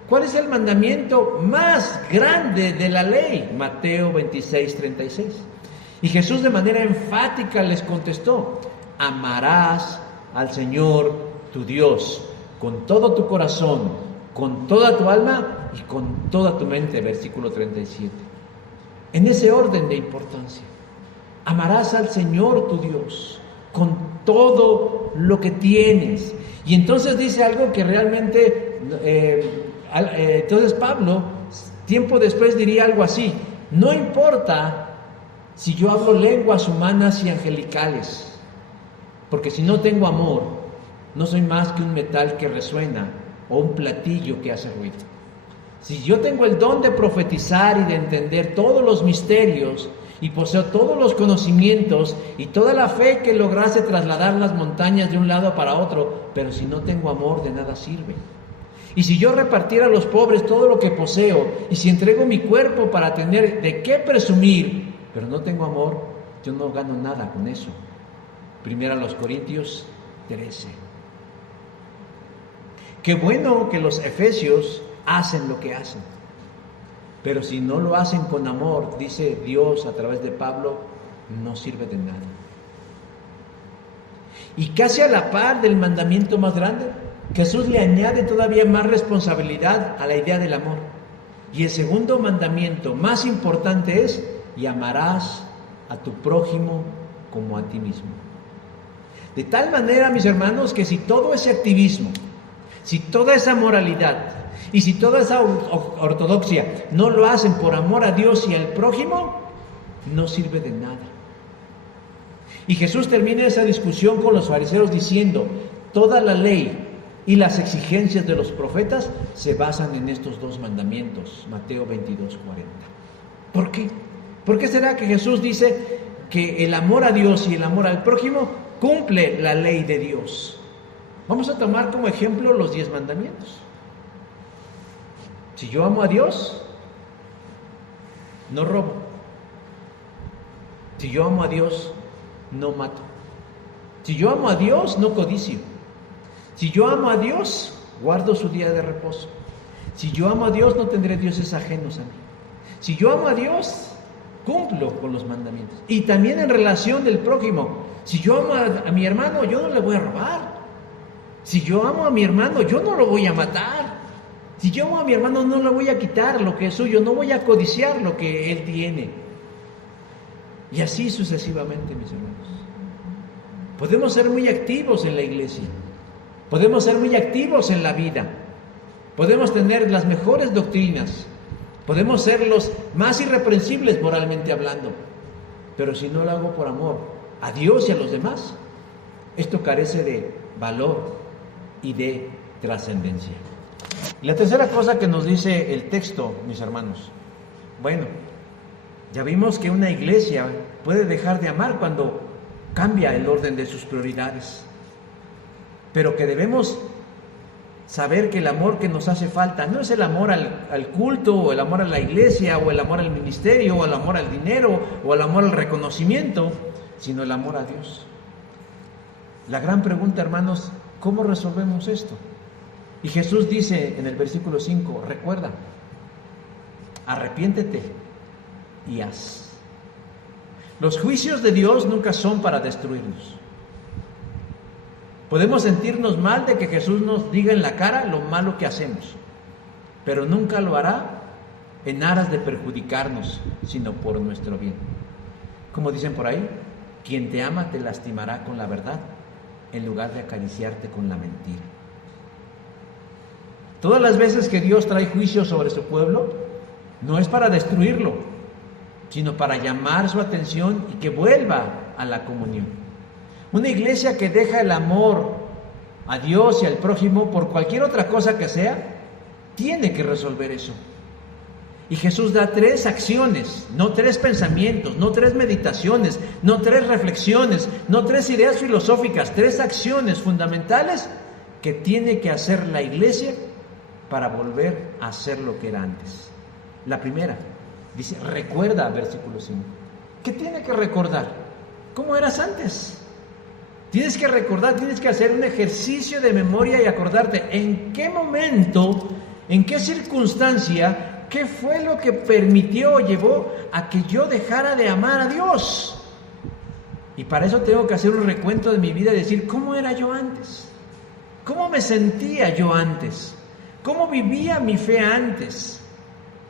¿cuál es el mandamiento más grande de la ley? Mateo 26:36. Y Jesús de manera enfática les contestó: amarás al Señor tu Dios con todo tu corazón, con toda tu alma y con toda tu mente. Versículo 37. En ese orden de importancia. Amarás al Señor tu Dios con todo lo que tienes. Y entonces dice algo que realmente, entonces Pablo, tiempo después diría algo así: no importa si yo hablo lenguas humanas y angelicales, porque si no tengo amor, no soy más que un metal que resuena o un platillo que hace ruido. Si yo tengo el don de profetizar y de entender todos los misterios, y poseo todos los conocimientos y toda la fe que lograse trasladar las montañas de un lado para otro, pero si no tengo amor, de nada sirve. Y si yo repartiera a los pobres todo lo que poseo, y si entrego mi cuerpo para tener de qué presumir, pero no tengo amor, yo no gano nada con eso. Primera a los Corintios 13. Qué bueno que los efesios hacen lo que hacen. Pero si no lo hacen con amor, dice Dios a través de Pablo, no sirve de nada. Y casi a la par del mandamiento más grande, Jesús le añade todavía más responsabilidad a la idea del amor. Y el segundo mandamiento más importante es: y amarás a tu prójimo como a ti mismo. De tal manera, mis hermanos, que si todo ese activismo, si toda esa moralidad y si toda esa ortodoxia no lo hacen por amor a Dios y al prójimo, no sirve de nada. Y Jesús termina esa discusión con los fariseos diciendo: toda la ley y las exigencias de los profetas se basan en estos dos mandamientos. Mateo 22:40. ¿Por qué? ¿Por qué será que Jesús dice que el amor a Dios y el amor al prójimo cumple la ley de Dios? Vamos a tomar como ejemplo los 10 mandamientos. Si yo amo a Dios, no robo. Si yo amo a Dios, no mato. Si yo amo a Dios, no codicio. Si yo amo a Dios, guardo su día de reposo. Si yo amo a Dios, no tendré dioses ajenos a mí. Si yo amo a Dios, cumplo con los mandamientos. Y también en relación del prójimo. Si yo amo a mi hermano, yo no le voy a robar. Si yo amo a mi hermano, yo no lo voy a matar. Si yo amo a mi hermano, no le voy a quitar lo que es suyo, no voy a codiciar lo que él tiene. Y así sucesivamente, mis hermanos. Podemos ser muy activos en la iglesia. Podemos ser muy activos en la vida. Podemos tener las mejores doctrinas. Podemos ser los más irreprensibles moralmente hablando. Pero si no lo hago por amor a Dios y a los demás, esto carece de valor y de trascendencia. Y la tercera cosa que nos dice el texto, mis hermanos. Bueno, ya vimos que una iglesia puede dejar de amar cuando cambia el orden de sus prioridades. Pero que debemos saber que el amor que nos hace falta no es el amor al culto, o el amor a la iglesia, o el amor al ministerio, o el amor al dinero, o el amor al reconocimiento, sino el amor a Dios. La gran pregunta, hermanos, ¿cómo resolvemos esto? Y Jesús dice en el versículo 5, recuerda, arrepiéntete y haz. Los juicios de Dios nunca son para destruirnos. Podemos sentirnos mal de que Jesús nos diga en la cara lo malo que hacemos, pero nunca lo hará en aras de perjudicarnos, sino por nuestro bien. Como dicen por ahí, quien te ama te lastimará con la verdad, en lugar de acariciarte con la mentira. Todas las veces que Dios trae juicio sobre su pueblo, no es para destruirlo, sino para llamar su atención y que vuelva a la comunión. Una iglesia que deja el amor a Dios y al prójimo por cualquier otra cosa que sea, tiene que resolver eso. Y Jesús da 3 acciones, no 3 pensamientos, no 3 meditaciones, no 3 reflexiones, no 3 ideas filosóficas, 3 acciones fundamentales que tiene que hacer la iglesia para volver a ser lo que era antes. La primera, dice, recuerda, versículo 5. ¿Qué tiene que recordar? ¿Cómo eras antes? Tienes que recordar, tienes que hacer un ejercicio de memoria y acordarte en qué momento, en qué circunstancia, qué fue lo que permitió o llevó a que yo dejara de amar a Dios. Y para eso tengo que hacer un recuento de mi vida y decir, ¿cómo era yo antes? ¿Cómo me sentía yo antes? ¿Cómo vivía mi fe antes?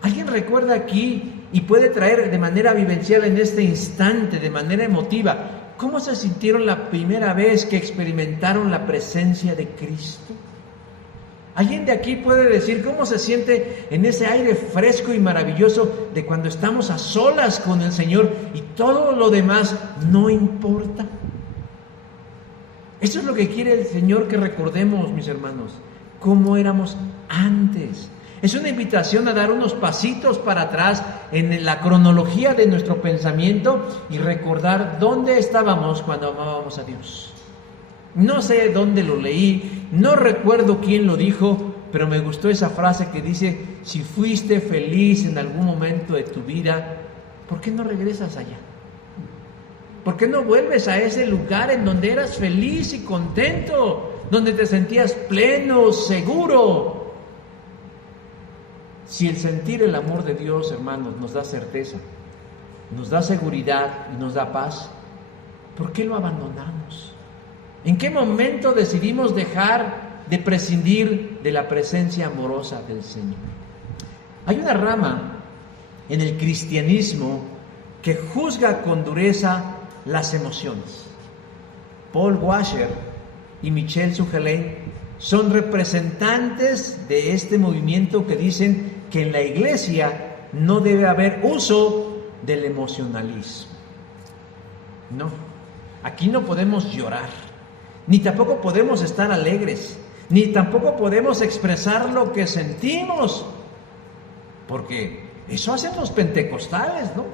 ¿Alguien recuerda aquí y puede traer de manera vivencial en este instante, de manera emotiva, cómo se sintieron la primera vez que experimentaron la presencia de Cristo? ¿Alguien de aquí puede decir cómo se siente en ese aire fresco y maravilloso de cuando estamos a solas con el Señor y todo lo demás no importa? Eso es lo que quiere el Señor que recordemos, mis hermanos, cómo éramos antes. Es una invitación a dar unos pasitos para atrás en la cronología de nuestro pensamiento y recordar dónde estábamos cuando amábamos a Dios. No sé dónde lo leí, no recuerdo quién lo dijo, pero me gustó esa frase que dice, si fuiste feliz en algún momento de tu vida, ¿por qué no regresas allá? ¿Por qué no vuelves a ese lugar en donde eras feliz y contento, donde te sentías pleno, seguro? Si el sentir el amor de Dios, hermanos, nos da certeza, nos da seguridad y nos da paz, ¿por qué lo abandonamos? ¿En qué momento decidimos dejar de prescindir de la presencia amorosa del Señor? Hay una rama en el cristianismo que juzga con dureza las emociones. Paul Washer y Michel Sugelin son representantes de este movimiento que dicen que en la iglesia no debe haber uso del emocionalismo. No, aquí no podemos llorar, ni tampoco podemos estar alegres, ni tampoco podemos expresar lo que sentimos, porque eso hacen los pentecostales, ¿no?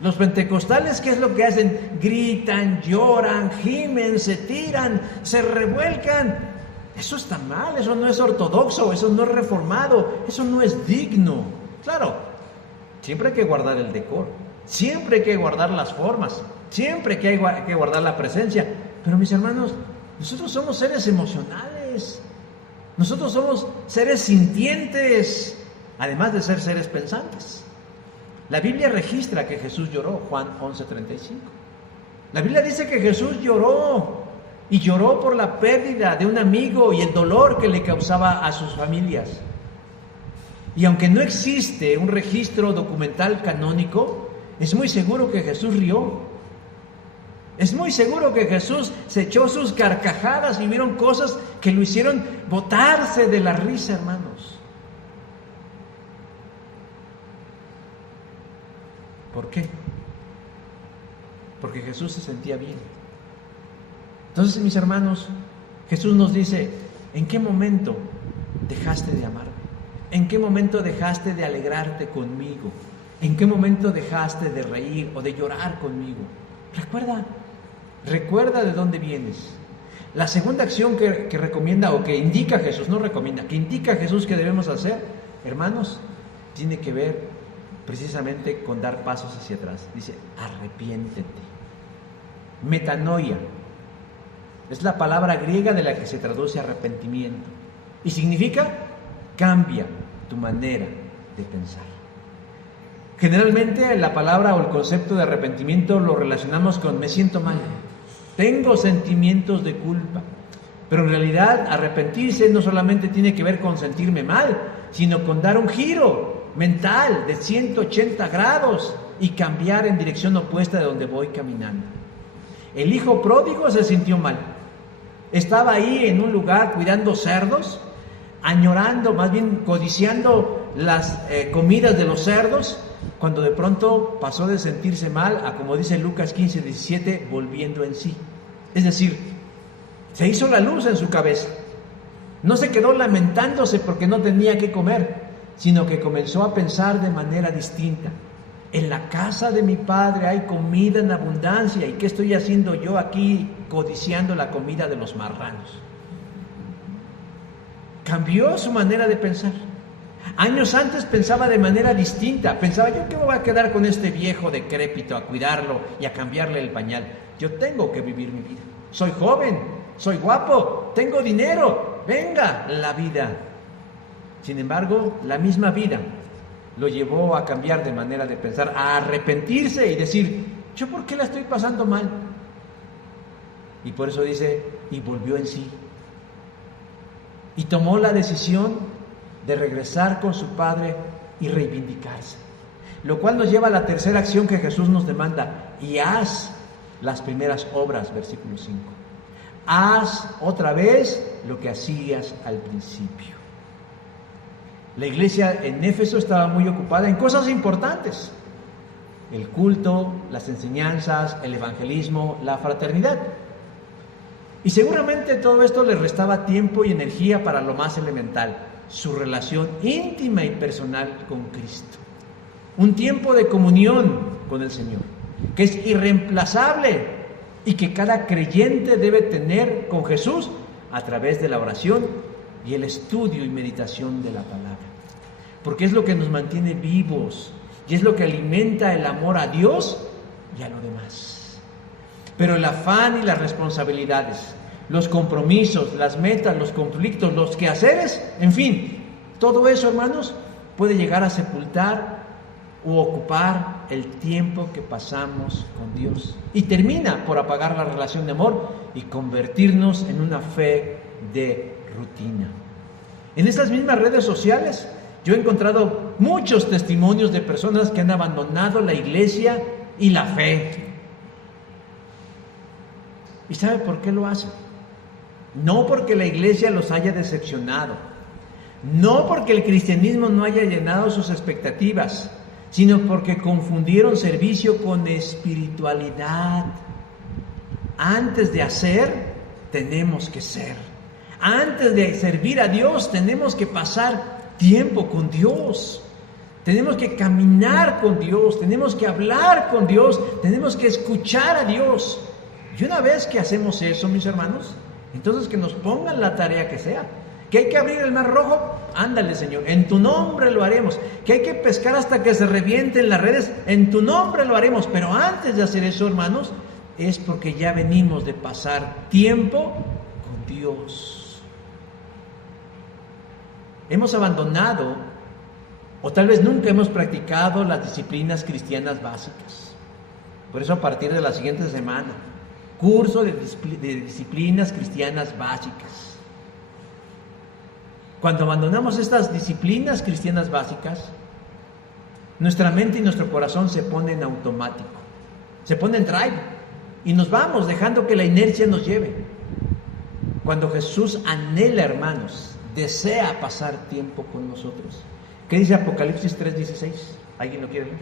Los pentecostales, ¿qué es lo que hacen? Gritan, lloran, gimen, se tiran, se revuelcan. Eso está mal, eso no es ortodoxo, eso no es reformado, eso no es digno. Claro, siempre hay que guardar el decoro, siempre hay que guardar las formas, siempre hay que guardar la presencia. Pero mis hermanos, nosotros somos seres emocionales. Nosotros somos seres sintientes, además de ser seres pensantes. La Biblia registra que Jesús lloró, Juan 11:35. La Biblia dice que Jesús lloró, y lloró por la pérdida de un amigo y el dolor que le causaba a sus familias. Y aunque no existe un registro documental canónico, es muy seguro que Jesús rió. Es muy seguro que Jesús se echó sus carcajadas y vieron cosas que lo hicieron botarse de la risa, hermanos. ¿Por qué? Porque Jesús se sentía bien. Entonces, mis hermanos, Jesús nos dice, ¿en qué momento dejaste de amarme? ¿En qué momento dejaste de alegrarte conmigo? ¿En qué momento dejaste de reír o de llorar conmigo? Recuerda de dónde vienes. La segunda acción que recomienda o que indica Jesús, no recomienda, que indica Jesús que debemos hacer, hermanos, tiene que ver precisamente con dar pasos hacia atrás. Dice, arrepiéntete. Metanoia es la palabra griega de la que se traduce arrepentimiento y significa cambia tu manera de pensar. Generalmente la palabra o el concepto de arrepentimiento lo relacionamos con me siento mal, tengo sentimientos de culpa, pero en realidad arrepentirse no solamente tiene que ver con sentirme mal, sino con dar un giro mental de 180 grados y cambiar en dirección opuesta de donde voy caminando. El hijo pródigo se sintió mal, estaba ahí en un lugar cuidando cerdos, añorando, más bien codiciando las comidas de los cerdos, cuando de pronto pasó de sentirse mal a, como dice Lucas 15:17, volviendo en sí. Es decir, se hizo la luz en su cabeza. No se quedó lamentándose porque no tenía que comer, sino que comenzó a pensar de manera distinta. En la casa de mi padre hay comida en abundancia, ¿y qué estoy haciendo yo aquí codiciando la comida de los marranos? Cambió su manera de pensar. Años antes pensaba de manera distinta. Pensaba, ¿yo qué me voy a quedar con este viejo decrépito a cuidarlo y a cambiarle el pañal? Yo tengo que vivir mi vida. Soy joven, soy guapo, tengo dinero. Venga, la vida. Sin embargo, la misma vida lo llevó a cambiar de manera de pensar, a arrepentirse y decir, ¿yo por qué la estoy pasando mal? Y por eso dice, y volvió en sí. Y tomó la decisión de regresar con su padre y reivindicarse. Lo cual nos lleva a la tercera acción que Jesús nos demanda, y haz las primeras obras, versículo 5. Haz otra vez lo que hacías al principio. La iglesia en Éfeso estaba muy ocupada en cosas importantes: el culto, las enseñanzas, el evangelismo, la fraternidad. Y seguramente todo esto les restaba tiempo y energía para lo más elemental, su relación íntima y personal con Cristo. Un tiempo de comunión con el Señor, que es irreemplazable y que cada creyente debe tener con Jesús a través de la oración y el estudio y meditación de la palabra. Porque es lo que nos mantiene vivos y es lo que alimenta el amor a Dios y a lo demás. Pero el afán y las responsabilidades, los compromisos, las metas, los conflictos, los quehaceres, en fin, todo eso, hermanos, puede llegar a sepultar o ocupar el tiempo que pasamos con Dios. Y termina por apagar la relación de amor y convertirnos en una fe de rutina. En estas mismas redes sociales yo he encontrado muchos testimonios de personas que han abandonado la iglesia y la fe. ¿Y sabe por qué lo hacen? No porque la iglesia los haya decepcionado, no porque el cristianismo no haya llenado sus expectativas, sino porque confundieron servicio con espiritualidad. Antes de hacer, tenemos que ser. Antes de servir a Dios, tenemos que pasar tiempo con Dios. Tenemos que caminar con Dios, tenemos que hablar con Dios, tenemos que escuchar a Dios. Y una vez que hacemos eso, mis hermanos, entonces que nos pongan la tarea que sea. Que hay que abrir el mar rojo, ándale, Señor, en tu nombre lo haremos. Que hay que pescar hasta que se revienten las redes, en tu nombre lo haremos. Pero antes de hacer eso, hermanos, es porque ya venimos de pasar tiempo con Dios. hemos abandonado o tal vez nunca hemos practicado las disciplinas cristianas básicas. Por eso a partir de la siguiente semana, curso de disciplinas cristianas básicas. Cuando abandonamos estas disciplinas cristianas básicas, nuestra mente y nuestro corazón se ponen en automático, se ponen en drive y nos vamos dejando que la inercia nos lleve. Cuando Jesús anhela, hermanos, desea pasar tiempo con nosotros. ¿Qué dice Apocalipsis 3:16? ¿Alguien lo quiere leer?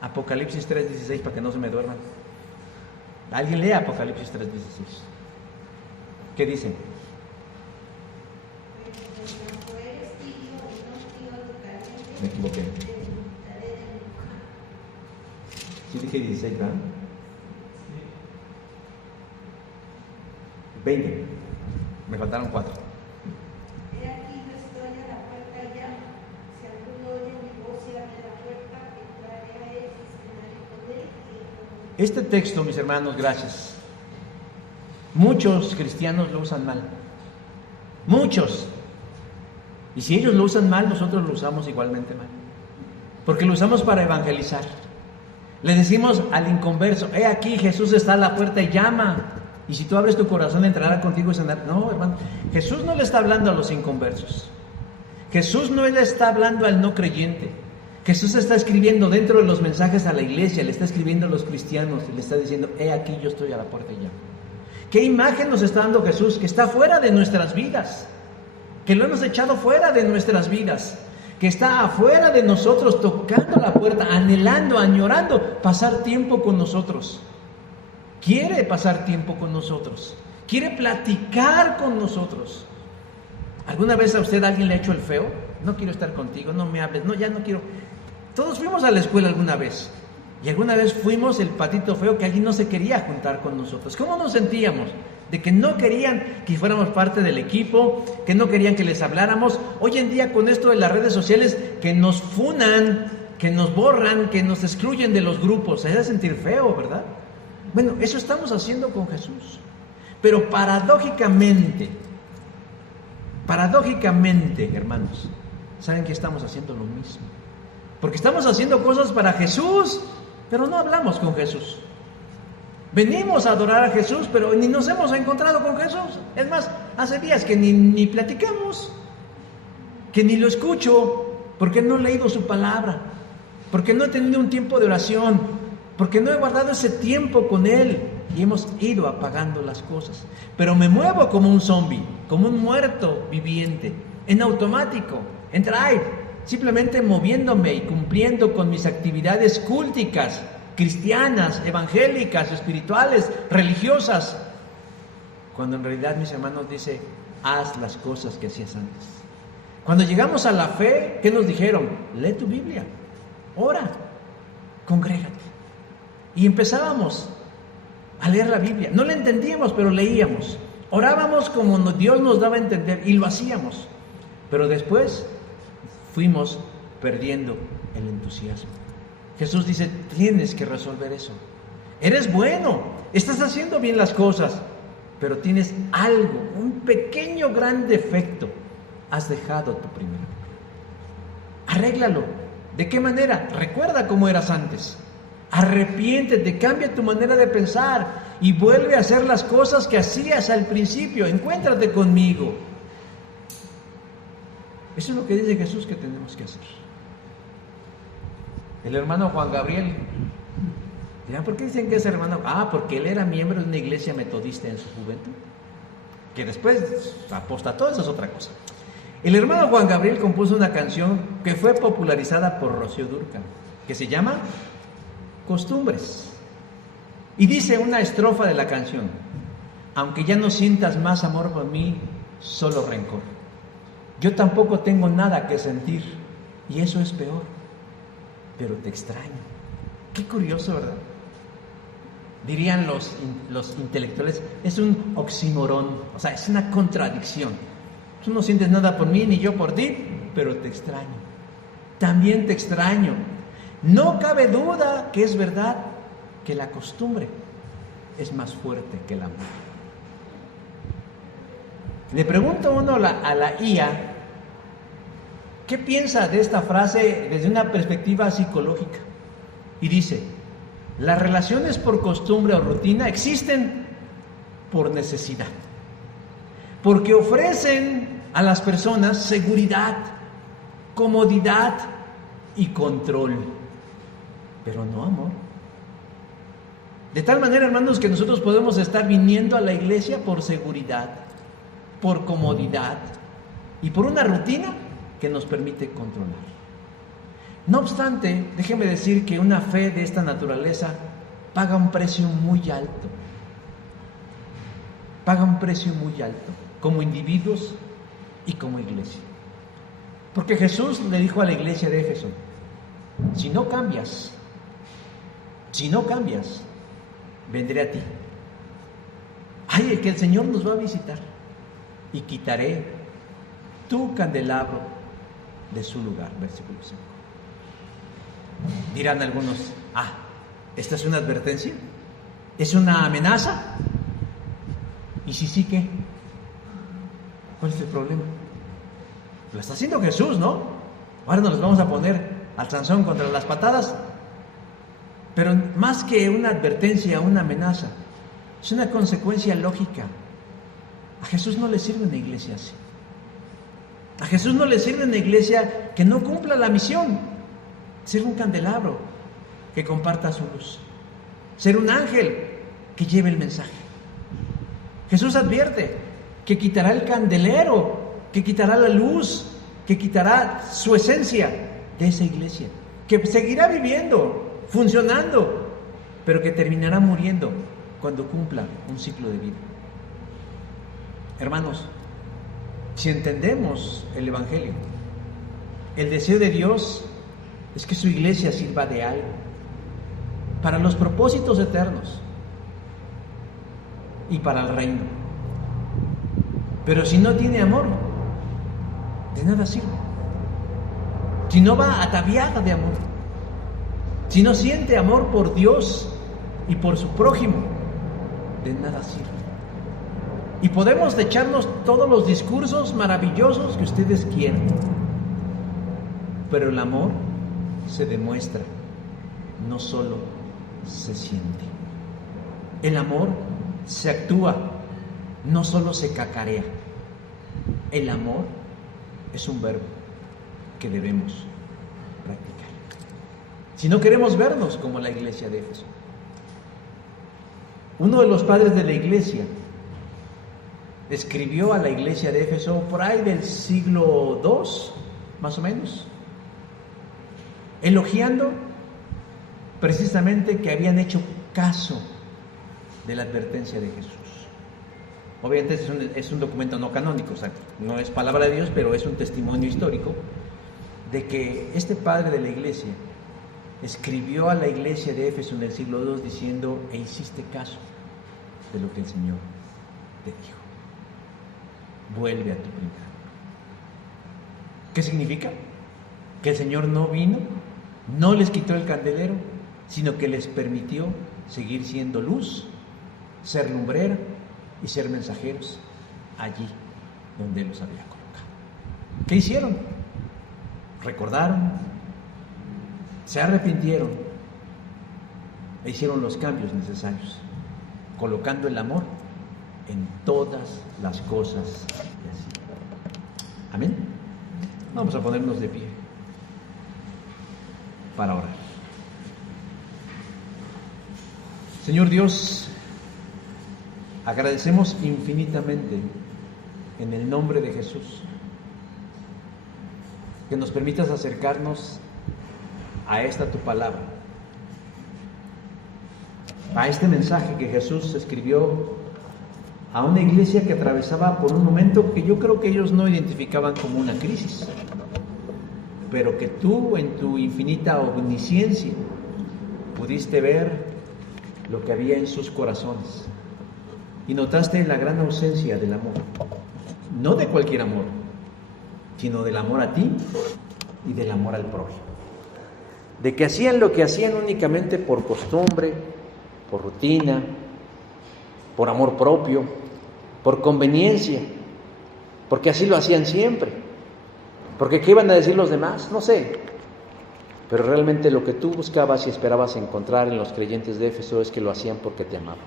Apocalipsis 3:16 para que no se me duerman. ¿Alguien lee Apocalipsis 3:16? ¿Qué dice? Me equivoqué. Sí dije 16, ¿verdad? 20. Me faltaron 4. He aquí yo estoy a la puerta y llamo. Si alguno oye mi voz y abre la puerta, entraré a él y cenaré con él y él conmigo. Este texto, mis hermanos, gracias. Muchos cristianos lo usan mal. Muchos. Y si ellos lo usan mal, nosotros lo usamos igualmente mal. Porque lo usamos para evangelizar. Le decimos al inconverso, he aquí Jesús está a la puerta y llama. Y si tú abres tu corazón, entrará contigo y sanará. No, hermano, Jesús no le está hablando a los inconversos. Jesús no le está hablando al no creyente. Jesús está escribiendo dentro de los mensajes a la iglesia, le está escribiendo a los cristianos y le está diciendo, he aquí yo estoy a la puerta y llamo. ¿Qué imagen nos está dando Jesús? Que está fuera de nuestras vidas, que lo hemos echado fuera de nuestras vidas, que está afuera de nosotros, tocando la puerta, anhelando, añorando pasar tiempo con nosotros. Quiere pasar tiempo con nosotros, quiere platicar con nosotros. ¿Alguna vez a usted alguien le ha hecho el feo? No quiero estar contigo, no me hables, no, ya no quiero. Todos fuimos a la escuela alguna vez, y alguna vez fuimos el patito feo que alguien no se quería juntar con nosotros. ¿Cómo nos sentíamos? De que no querían que fuéramos parte del equipo, que no querían que les habláramos. Hoy en día con esto de las redes sociales, que nos funan, que nos borran, que nos excluyen de los grupos, se debe sentir feo, ¿verdad? Bueno, eso estamos haciendo con Jesús. Pero paradójicamente, hermanos, ¿saben que estamos haciendo lo mismo? Porque estamos haciendo cosas para Jesús, pero no hablamos con Jesús. Venimos a adorar a Jesús, pero ni nos hemos encontrado con Jesús. Es más, hace días que ni platicamos, que ni lo escucho, porque no he leído su palabra, porque no he tenido un tiempo de oración, porque no he guardado ese tiempo con Él y hemos ido apagando las cosas. Pero me muevo como un zombie, como un muerto viviente, en automático, en drive, simplemente moviéndome y cumpliendo con mis actividades culticas, cristianas, evangélicas, espirituales, religiosas, cuando en realidad, mis hermanos, dice, haz las cosas que hacías antes. Cuando llegamos a la fe, ¿qué nos dijeron? Lee tu Biblia, ora, congrégate. Y empezábamos a leer la Biblia. No la entendíamos, pero leíamos. Orábamos como Dios nos daba a entender y lo hacíamos. Pero después fuimos perdiendo el entusiasmo. Jesús dice, tienes que resolver eso. Eres bueno, estás haciendo bien las cosas, pero tienes algo, un pequeño gran defecto. Has dejado tu primer amor. Arréglalo. ¿De qué manera? Recuerda cómo eras antes. Arrepiéntete, cambia tu manera de pensar y vuelve a hacer las cosas que hacías al principio. Encuéntrate conmigo. Eso es lo que dice Jesús que tenemos que hacer. El hermano Juan Gabriel, dirán, ¿por qué dicen que es hermano? Porque él era miembro de una iglesia metodista en su juventud, que después apostató, eso es otra cosa. El hermano Juan Gabriel compuso una canción que fue popularizada por Rocío Dúrcal, que se llama Costumbres. Y dice una estrofa de la canción: aunque ya no sientas más amor por mí, solo rencor. Yo tampoco tengo nada que sentir, y eso es peor, pero te extraño. Qué curioso, ¿verdad? Dirían los intelectuales, es un oxímoron, o sea, es una contradicción. Tú no sientes nada por mí, ni yo por ti, pero te extraño. También te extraño. No cabe duda que es verdad que la costumbre es más fuerte que el amor. Le pregunto uno a la IA, ¿Qué piensa de esta frase desde una perspectiva psicológica? Y dice, las relaciones por costumbre o rutina existen por necesidad, porque ofrecen a las personas seguridad, comodidad y control, pero no amor. De tal manera, hermanos, que nosotros podemos estar viniendo a la iglesia por seguridad, por comodidad y por una rutina que nos permite controlar. No obstante, déjeme decir que una fe de esta naturaleza paga un precio muy alto. Paga un precio muy alto, como individuos y como iglesia. Porque Jesús le dijo a la iglesia de Éfeso, si no cambias, vendré a ti. Ay, que el Señor nos va a visitar y quitaré tu candelabro de su lugar. Versículo 5. Dirán algunos, ¿esta es una advertencia? ¿Es una amenaza? ¿Y si sí qué? ¿Cuál es el problema? Lo está haciendo Jesús, ¿no? Ahora nos vamos a poner al Sansón contra las patadas. Pero más que una advertencia, una amenaza, es una consecuencia lógica. A Jesús no le sirve una iglesia así. A Jesús no le sirve una iglesia que no cumpla la misión. Ser un candelabro que comparta su luz. Ser un ángel que lleve el mensaje. Jesús advierte que quitará el candelero, que quitará la luz, que quitará su esencia de esa iglesia, que seguirá viviendo, funcionando, pero que terminará muriendo cuando cumpla un ciclo de vida. Hermanos, si entendemos el Evangelio, el deseo de Dios es que su iglesia sirva de algo para los propósitos eternos y para el reino. Pero si no tiene amor, de nada sirve. Si no va ataviada de amor, si no siente amor por Dios y por su prójimo, de nada sirve. Y podemos echarnos todos los discursos maravillosos que ustedes quieran, pero el amor se demuestra, no solo se siente. El amor se actúa, no solo se cacarea. El amor es un verbo que debemos practicar. Si no queremos vernos como la iglesia de Éfeso. Uno de los padres de la iglesia escribió a la iglesia de Éfeso por ahí del siglo II, más o menos, elogiando precisamente que habían hecho caso de la advertencia de Jesús. Obviamente es un documento no canónico, o sea, no es palabra de Dios, pero es un testimonio histórico de que este padre de la iglesia escribió a la iglesia de Éfeso en el siglo II diciendo, hiciste caso de lo que el Señor te dijo. Vuelve a tu primera. ¿Qué significa? Que el Señor no vino, no les quitó el candelero, sino que les permitió seguir siendo luz, ser lumbrera y ser mensajeros allí donde Él los había colocado. ¿Qué hicieron? Recordaron, se arrepintieron e hicieron los cambios necesarios, colocando el amor en todas las cosas que hacían. Amén. Vamos a ponernos de pie para orar. Señor Dios, agradecemos infinitamente en el nombre de Jesús que nos permitas acercarnos a esta tu palabra, a este mensaje que Jesús escribió a una iglesia que atravesaba por un momento que yo creo que ellos no identificaban como una crisis, pero que tú en tu infinita omnisciencia pudiste ver lo que había en sus corazones y notaste la gran ausencia del amor, no de cualquier amor, sino del amor a ti y del amor al prójimo, de que hacían lo que hacían únicamente por costumbre, por rutina, por amor propio, por conveniencia, porque así lo hacían siempre, Porque ¿qué iban a decir los demás? No sé. Pero realmente lo que tú buscabas y esperabas encontrar en los creyentes de Éfeso es que lo hacían porque te amaban.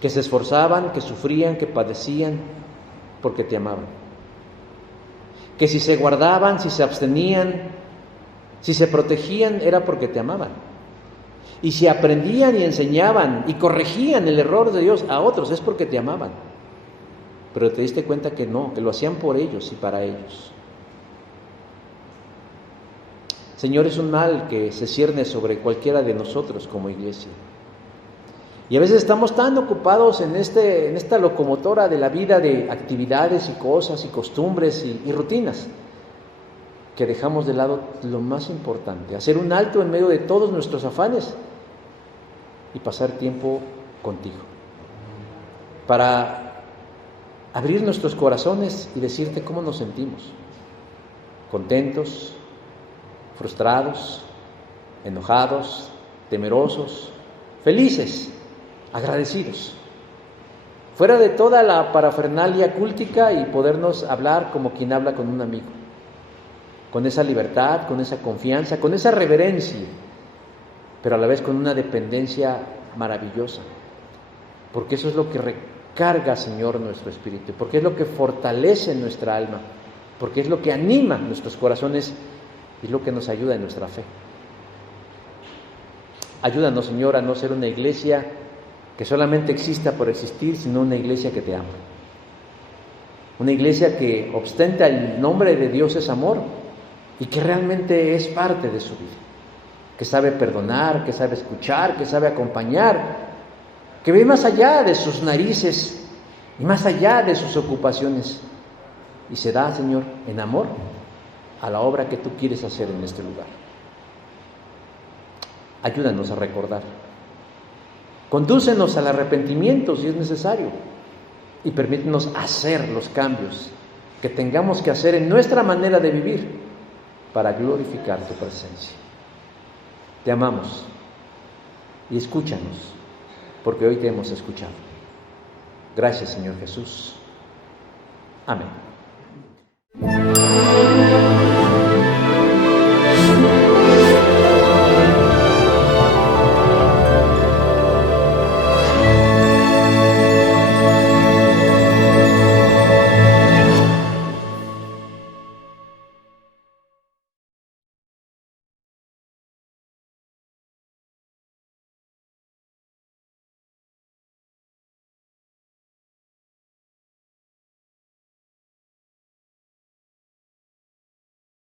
Que se esforzaban, que sufrían, que padecían porque te amaban. Que si se guardaban, si se abstenían, si se protegían, era porque te amaban. Y si aprendían y enseñaban y corregían el error de Dios a otros, es porque te amaban. Pero te diste cuenta que no, que lo hacían por ellos y para ellos. Señor, es un mal que se cierne sobre cualquiera de nosotros como iglesia. Y a veces estamos tan ocupados en esta locomotora de la vida de actividades y cosas y costumbres y rutinas, que dejamos de lado lo más importante, hacer un alto en medio de todos nuestros afanes y pasar tiempo contigo, para abrir nuestros corazones y decirte cómo nos sentimos, contentos, frustrados, enojados, temerosos, felices, agradecidos, fuera de toda la parafernalia cúltica y podernos hablar como quien habla con un amigo, con esa libertad, con esa confianza, con esa reverencia, pero a la vez con una dependencia maravillosa, porque eso es lo que recarga, Señor, nuestro espíritu, porque es lo que fortalece nuestra alma, porque es lo que anima nuestros corazones y es lo que nos ayuda en nuestra fe. Ayúdanos, Señor, a no ser una iglesia que solamente exista por existir, sino una iglesia que te ama. Una iglesia que ostenta el nombre de Dios es amor y que realmente es parte de su vida. Que sabe perdonar, que sabe escuchar, que sabe acompañar, que ve más allá de sus narices y más allá de sus ocupaciones y se da, Señor, en amor a la obra que tú quieres hacer en este lugar. Ayúdanos a recordar. Condúcenos al arrepentimiento si es necesario y permítenos hacer los cambios que tengamos que hacer en nuestra manera de vivir para glorificar tu presencia. Te amamos y escúchanos, porque hoy te hemos escuchado. Gracias, Señor Jesús. Amén.